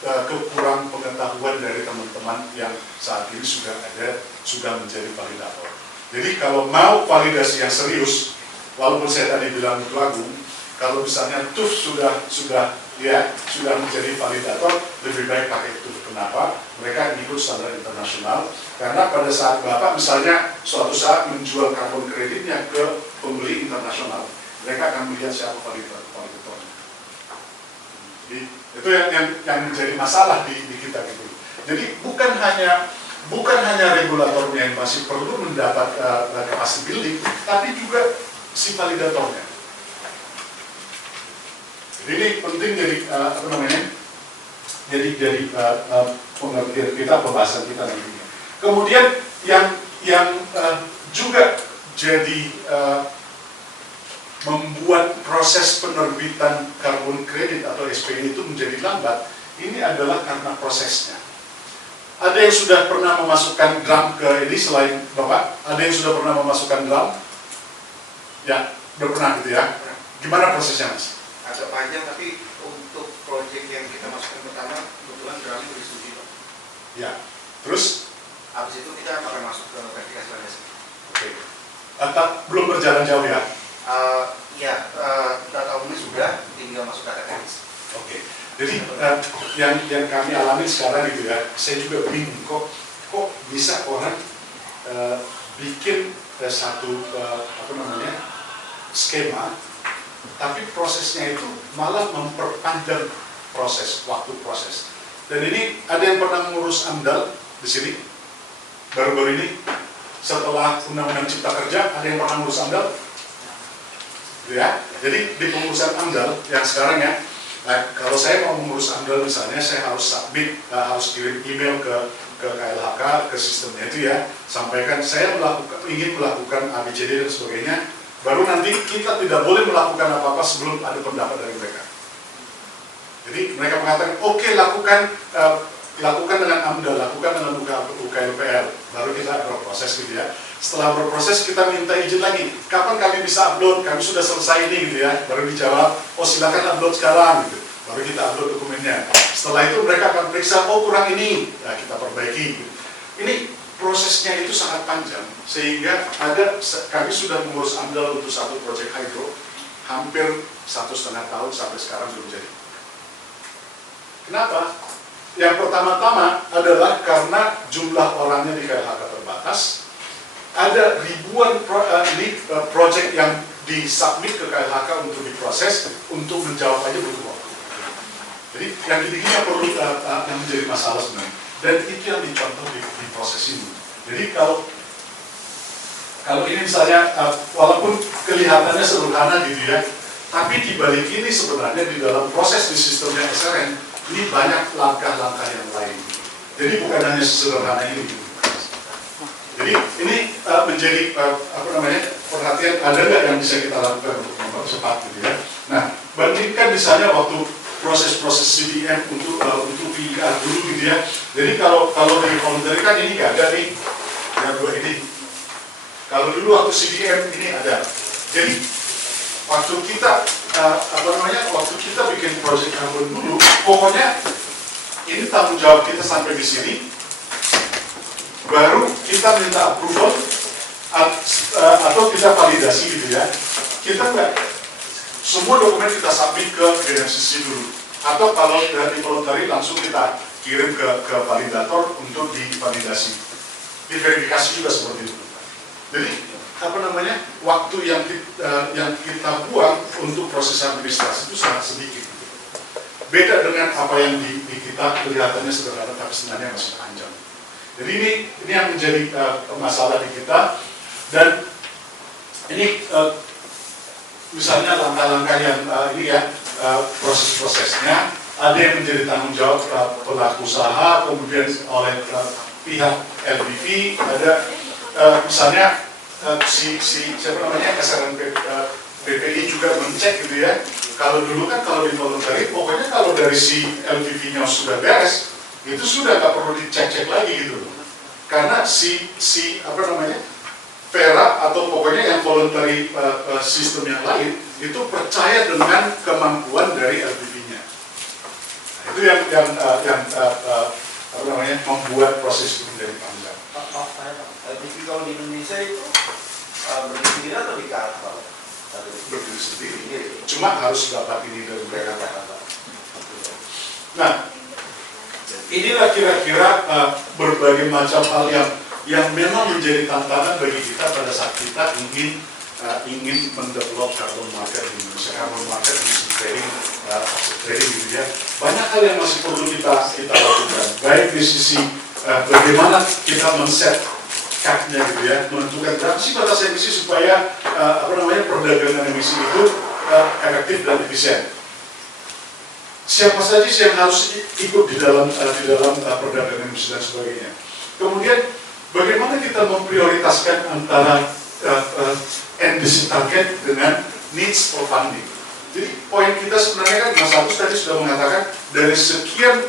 kekurang pengetahuan dari teman-teman yang saat ini sudah menjadi validator. Jadi kalau mau validasi yang serius, walaupun saya tadi bilang itu agung, kalau misalnya TUF sudah menjadi validator, lebih baik pakai TUF. Kenapa? Mereka ikut standar internasional. Karena pada saat Bapak misalnya suatu saat menjual karbon kreditnya ke pembeli internasional, mereka akan melihat siapa validatornya. Jadi itu yang menjadi masalah di kita gitu. Jadi bukan hanya regulatornya yang masih perlu mendapat capacity building, tapi juga si validatornya. Jadi ini penting jadi pengertian kita, pembahasan kita nantinya. Kemudian yang juga jadi membuat proses penerbitan karbon kredit atau SPI itu menjadi lambat, ini adalah karena prosesnya. Ada yang sudah pernah memasukkan drum ke ini selain Bapak? Ada yang sudah pernah memasukkan drum? Ya, udah pernah gitu ya. Gimana prosesnya, Mas? Agak panjang, tapi untuk proyek yang kita masukkan pertama, kebetulan drama itu disetujui, Pak. Ya, terus? Habis itu kita akan masuk ke verifikasi landasi. Oke. Belum berjalan jauh ya? Data umumnya sudah, tinggal masuk data teknis. Oke. Jadi yang kami alami sekarang gitu ya, saya juga bingung kok bisa orang bikin satu skema, tapi prosesnya itu malah memperpanjang waktu proses. Dan ini ada yang pernah mengurus AMDAL di sini baru-baru ini setelah Undang-Undang Cipta Kerja, ada yang pernah mengurus AMDAL, gitu ya. Jadi di pengurusan AMDAL yang sekarang ya. Nah, kalau saya mau mengurus AMDAL misalnya, saya harus submit, harus kirim email ke KLHK, ke sistemnya itu ya, sampaikan saya ingin melakukan ABCD dan sebagainya, baru nanti kita tidak boleh melakukan apa-apa sebelum ada pendapat dari mereka. Jadi mereka mengatakan, oke, lakukan dengan AMDAL, lakukan dengan UKLPR, baru kita berproses gitu ya. Setelah berproses kita minta izin lagi, kapan kami bisa upload, kami sudah selesai ini gitu ya, baru dijawab, oh silakan upload sekarang gitu, baru kita upload dokumennya. Setelah itu mereka akan periksa, oh kurang ini, nah kita perbaiki gitu. Ini prosesnya itu sangat panjang, sehingga kami sudah mengurus AMDAL untuk satu proyek hydro hampir 1,5 tahun sampai sekarang belum jadi. Kenapa? Yang pertama-tama adalah karena jumlah orangnya di KLHK terbatas. Ada ribuan proyek yang disubmit ke KLHK untuk diproses, untuk menjawab aja butuh waktu. Jadi yang ini perlu yang menjadi masalah sebenarnya. Dan itu yang dicontoh di proses ini. Jadi kalau ini misalnya walaupun kelihatannya sederhana gitu ya, tapi dibalik ini sebenarnya di dalam proses di sistemnya SRN ini banyak langkah-langkah yang lain. Jadi bukan hanya sesederhana ini. Jadi ini menjadi perhatian, ada nggak yang bisa kita lakukan untuk mempercepat gitu ya. Nah, bandingkan misalnya waktu proses-proses CDM untuk PR dulu gitu ya. Jadi kalau di voluntary kan ini nggak ada nih, yang dua ini. Kalau dulu waktu CDM ini ada. Jadi waktu kita waktu kita bikin proyek karbon dulu, pokoknya ini tanggung jawab kita sampai di sini. Baru kita minta approval atau kita validasi gitu ya. Kita nggak semua dokumen kita submit ke DNCC dulu, atau kalau dari voluntary langsung kita kirim ke validator untuk divalidasi. Diverifikasi juga seperti itu. Jadi waktu yang kita buang untuk proses administrasi itu sangat sedikit. Beda dengan apa yang di kita kelihatannya sederhana tapi sebenarnya masih panjang. Jadi ini yang menjadi masalah di kita, dan ini misalnya langkah-langkah yang ini ya proses-prosesnya ada yang menjadi tanggung jawab pelaku usaha, kemudian oleh pihak LBV, ada misalnya SRN BPI juga mencek gitu ya. Kalau dulu kan kalau di voluntary, pokoknya kalau dari si LBV-nya sudah beres, itu sudah nggak perlu dicek-cek lagi gitu, karena Vera atau pokoknya yang voluntary sistem yang lain itu percaya dengan kemampuan dari LBV-nya. Nah, itu yang membuat proses itu menjadi panjang. LBV kalau di Indonesia itu berdiri sendiri atau di kantor? Berdiri sendiri, cuma harus dapat ini dari mereka. Nah, inilah kira-kira berbagai macam hal yang memang menjadi tantangan bagi kita pada saat kita ingin mendevelop carbon market di Indonesia, carbon market di trading gitu ya. Banyak hal yang masih perlu kita lakukan, baik di sisi bagaimana kita men-set cap-nya gitu ya, menentukan berapa sih batas emisi supaya perdagangan emisi itu efektif dan efisien. Siapa saja sih yang harus ikut di dalam perdagangan emisi dan sebagainya. Kemudian bagaimana kita memprioritaskan antara NDC target dengan needs for funding. Jadi poin kita sebenarnya kan Mas Agus tadi sudah mengatakan dari sekian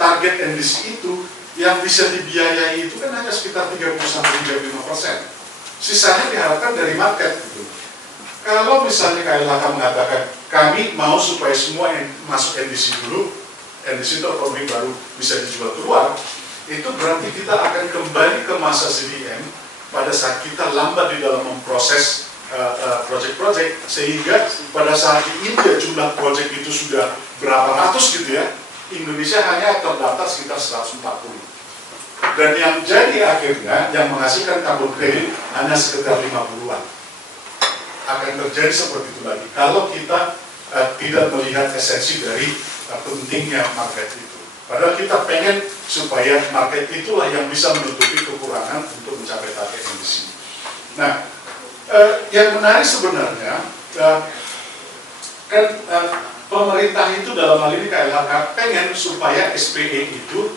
target NDC itu yang bisa dibiayai itu kan hanya sekitar 30-35%. Sisanya diharapkan dari market gitu. Kalau misalnya KLHK mengatakan kami mau supaya semua yang masuk NDC dulu, NDC itu ekonomi baru bisa dijual keluar, itu berarti kita akan kembali ke masa CDM pada saat kita lambat di dalam memproses project-project, sehingga pada saat di India jumlah project itu sudah berapa ratus gitu ya, Indonesia hanya terdaftar sekitar 140. Dan yang jadi akhirnya yang menghasilkan carbon credit hanya sekitar 50-an. Akan terjadi seperti itu lagi kalau kita tidak melihat esensi dari pentingnya market itu. Padahal kita pengen supaya market itulah yang bisa menutupi kekurangan untuk mencapai target yang di sini. Nah, yang menarik sebenarnya kan pemerintah itu dalam hal ini KLHK pengen supaya SPE itu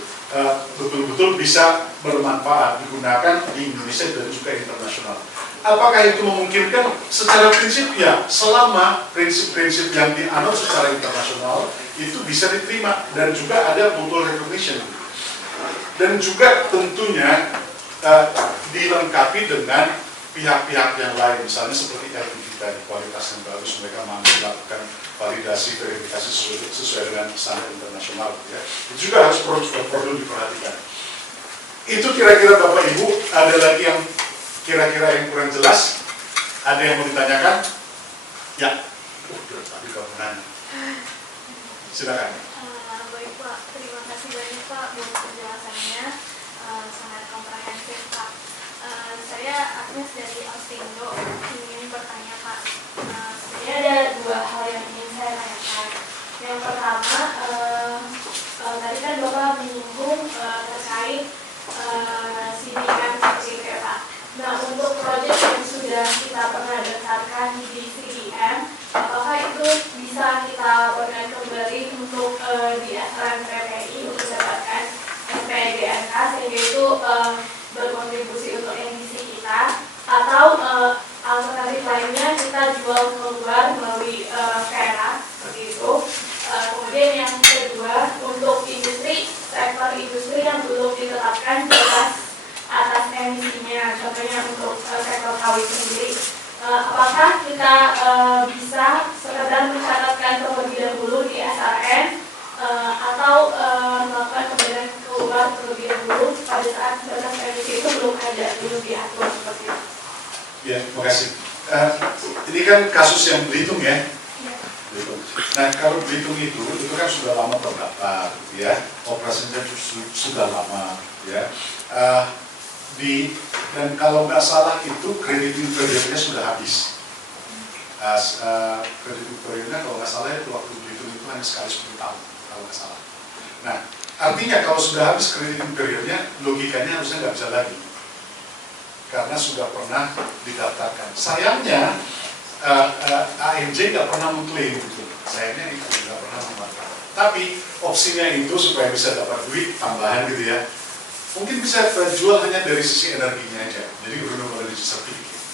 betul-betul bisa bermanfaat digunakan di Indonesia dan juga internasional. Apakah itu memungkinkan? Secara prinsip ya, selama prinsip-prinsip yang dianut secara internasional itu bisa diterima dan juga ada mutual recognition dan juga tentunya dilengkapi dengan pihak-pihak yang lain, misalnya seperti LPG tadi, kualitas yang bagus, mereka mampu melakukan validasi, verifikasi sesuai dengan standar internasional ya. Itu juga harus perlu diperhatikan. Itu kira-kira Bapak Ibu, ada lagi yang kira-kira yang kurang jelas? Ada yang mau ditanyakan? Ya. Tadi kamu nanya. Silakan. Baik Pak, terima kasih banyak Pak buat penjelasannya, sangat komprehensif Pak. Saya Agnes dari Austindo ingin bertanya Pak. Sebenarnya ada dua hal yang ingin saya tanyakan. Yang pertama, tadi kan Bapak menyinggung terkait CDM seperti itu ya Pak. Nah, untuk proyek yang sudah kita pernah daftarkan di CDM, apakah itu bisa kita berikan kembali untuk di SNMPTI untuk mendapatkan SPDNK sehingga itu berkontribusi untuk emisi kita, atau alternatif lainnya kita jual keluar melalui Vera seperti itu. Kemudian yang kedua, untuk industri, sektor industri yang belum ditetapkan jelas atas emisinya, contohnya untuk sektor sawit sendiri, apakah kita bisa sekedar mencatatkan terlebih dahulu di SRN atau melakukan pembayaran keluar terlebih dahulu pada saat batas emisi itu belum diatur seperti itu? Ya, terima kasih. Ini kan kasus yang Belitung ya. Belitung. Nah, kalau Belitung itu kan sudah lama terdaftar, ya, operasinya sudah lama, ya. Dan kalau nggak salah itu krediting periodnya sudah habis. Krediting periodnya kalau nggak salah itu waktu Belitung itu hanya sekali 10 tahun, kalau nggak salah. Nah, artinya kalau sudah habis krediting periodnya, logikanya harusnya nggak bisa lagi. Karena sudah pernah didaftarkan. Sayangnya ANJ nggak pernah mengklaim gitu. Sayangnya itu nggak pernah mengatakan. Tapi opsinya itu supaya bisa dapat duit tambahan gitu ya. Mungkin bisa jual hanya dari sisi energinya aja. Jadi benar-benar energy certificate.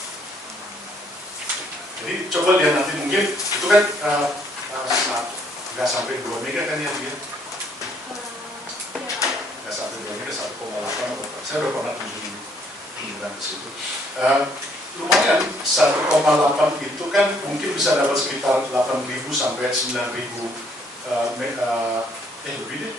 Jadi coba lihat nanti mungkin itu kan nggak sampai 2 mega kan ya dia. Nggak sampai 2 mega, 1,8. Saya udah pernah tunjukin ke situ. Lumayan 1,8 itu kan mungkin bisa dapat sekitar 8.000 sampai 9.000 lebih deh.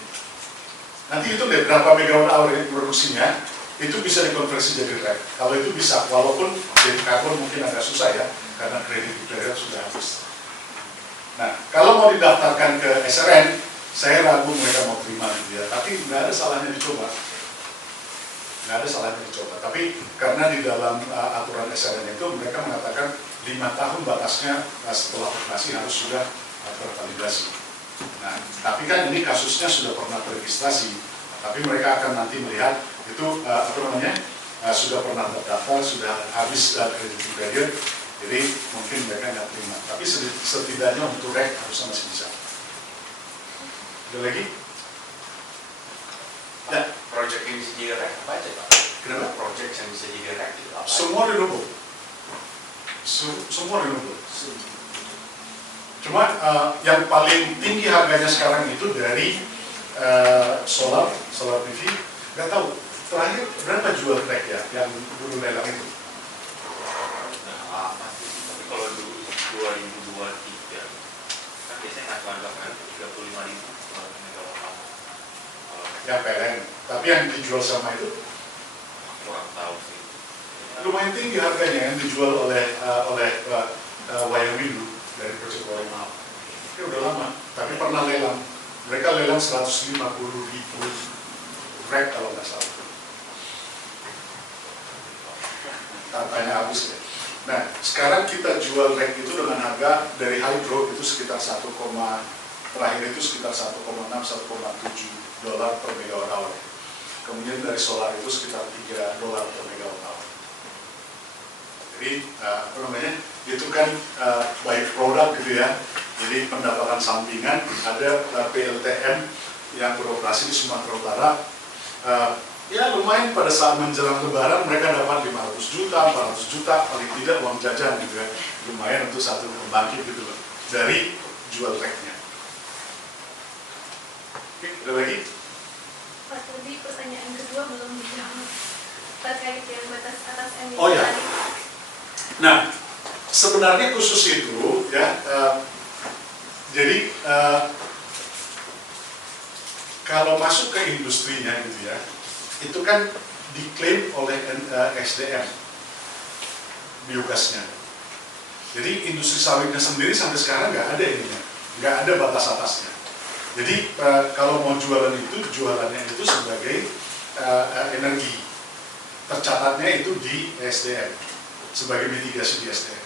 Nanti itu lihat berapa megawatt hour ini produksinya, itu bisa dikonversi jadi REC. Kalau itu bisa, walaupun jadi karbon mungkin agak susah ya, karena kredit period sudah habis. Nah, kalau mau didaftarkan ke SRN, saya ragu mereka mau terima gitu ya. Tapi nggak ada salahnya dicoba. Nggak ada salahnya dicoba. Tapi karena di dalam aturan SRN itu mereka mengatakan 5 tahun batasnya setelah operasi harus sudah tervalidasi. Nah, tapi kan ini kasusnya sudah pernah teregistrasi. Tapi mereka akan nanti melihat itu sudah pernah terdaftar, sudah habis krediting period. Jadi mungkin mereka nggak terima. Tapi setidaknya untuk REC harusnya masih bisa. Ada lagi? Ya. Project yang bisa jadi rek apa aja Pak? Kenapa? Project yang bisa jadi rek itu apa? Semua renewable. Semua renewable. Cuma yang paling tinggi harganya sekarang itu dari solar PV. Nggak tahu terakhir berapa jual rek ya yang dulu lelang itu. Nah, pasti. Tapi kalau dulu 2023 kan biasanya ngacu-ngacu kan 35.000 megawatt. Yang PLN. Tapi yang dijual sama itu Kurang tahu sih. lumayan tinggi harganya yang dijual oleh Wyoming dari Project Wyoming. Ini udah lama, tapi pernah lelang. Mereka lelang 150.000 rek kalau nggak salah. Katanya habis ya. Nah, sekarang kita jual rek itu dengan harga dari hydro itu sekitar terakhir itu sekitar 1,6-1,7 dolar per megawatt hour. Kemudian dari solar itu sekitar 3 dolar per megawatt hour. Jadi apa namanya, itu kan by product gitu ya. Jadi pendapatan sampingan ada PLTN yang beroperasi di Sumatera Utara. Ya lumayan pada saat menjelang Lebaran mereka dapat 500 juta, 400 juta, paling tidak uang jajan gitu ya. Lumayan untuk satu pembangkit gitu loh dari jual reknya. Oke, ada lagi? Pak, tadi pertanyaan kedua belum dijawab terkait yang batas atas emisi. Oh ya. Nah, sebenarnya khusus itu ya, jadi kalau masuk ke industrinya gitu ya, itu kan diklaim oleh SDM biogasnya. Jadi industri sawitnya sendiri sampai sekarang nggak ada ininya, nggak ada batas atasnya. Jadi kalau mau jualan itu, jualannya itu sebagai energi. Tercatatnya itu di SDM, sebagai mitigasi di SDM.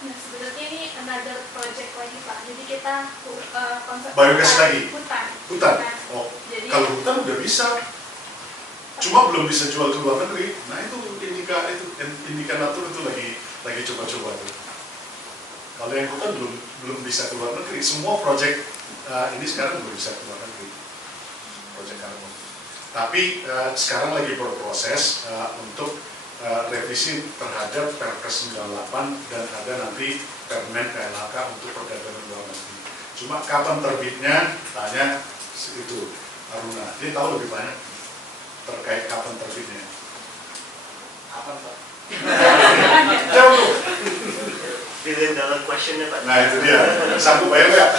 Nah, sebenarnya ini another project lagi Pak. Jadi kita konsep Biogas lagi? Hutan. Oh, Jadi, kalau hutan udah bisa. Cuma belum bisa jual ke luar negeri. Nah itu indikator itu lagi coba-coba tuh. Kalau yang hutan belum bisa ke luar negeri. Semua proyek ini sekarang belum bisa ke luar negeri. Proyek karbon. Tapi sekarang lagi berproses untuk revisi terhadap Perpres 98 dan ada nanti Permen KLHK untuk perdagangan luar negeri. Cuma kapan terbitnya? Tanya itu Aruna. Dia tahu lebih banyak terkait kapan terbitnya. Kapan Pak? Jauh. Billion dollar question-nya Pak. Nah itu dia. Sanggup bayar nggak?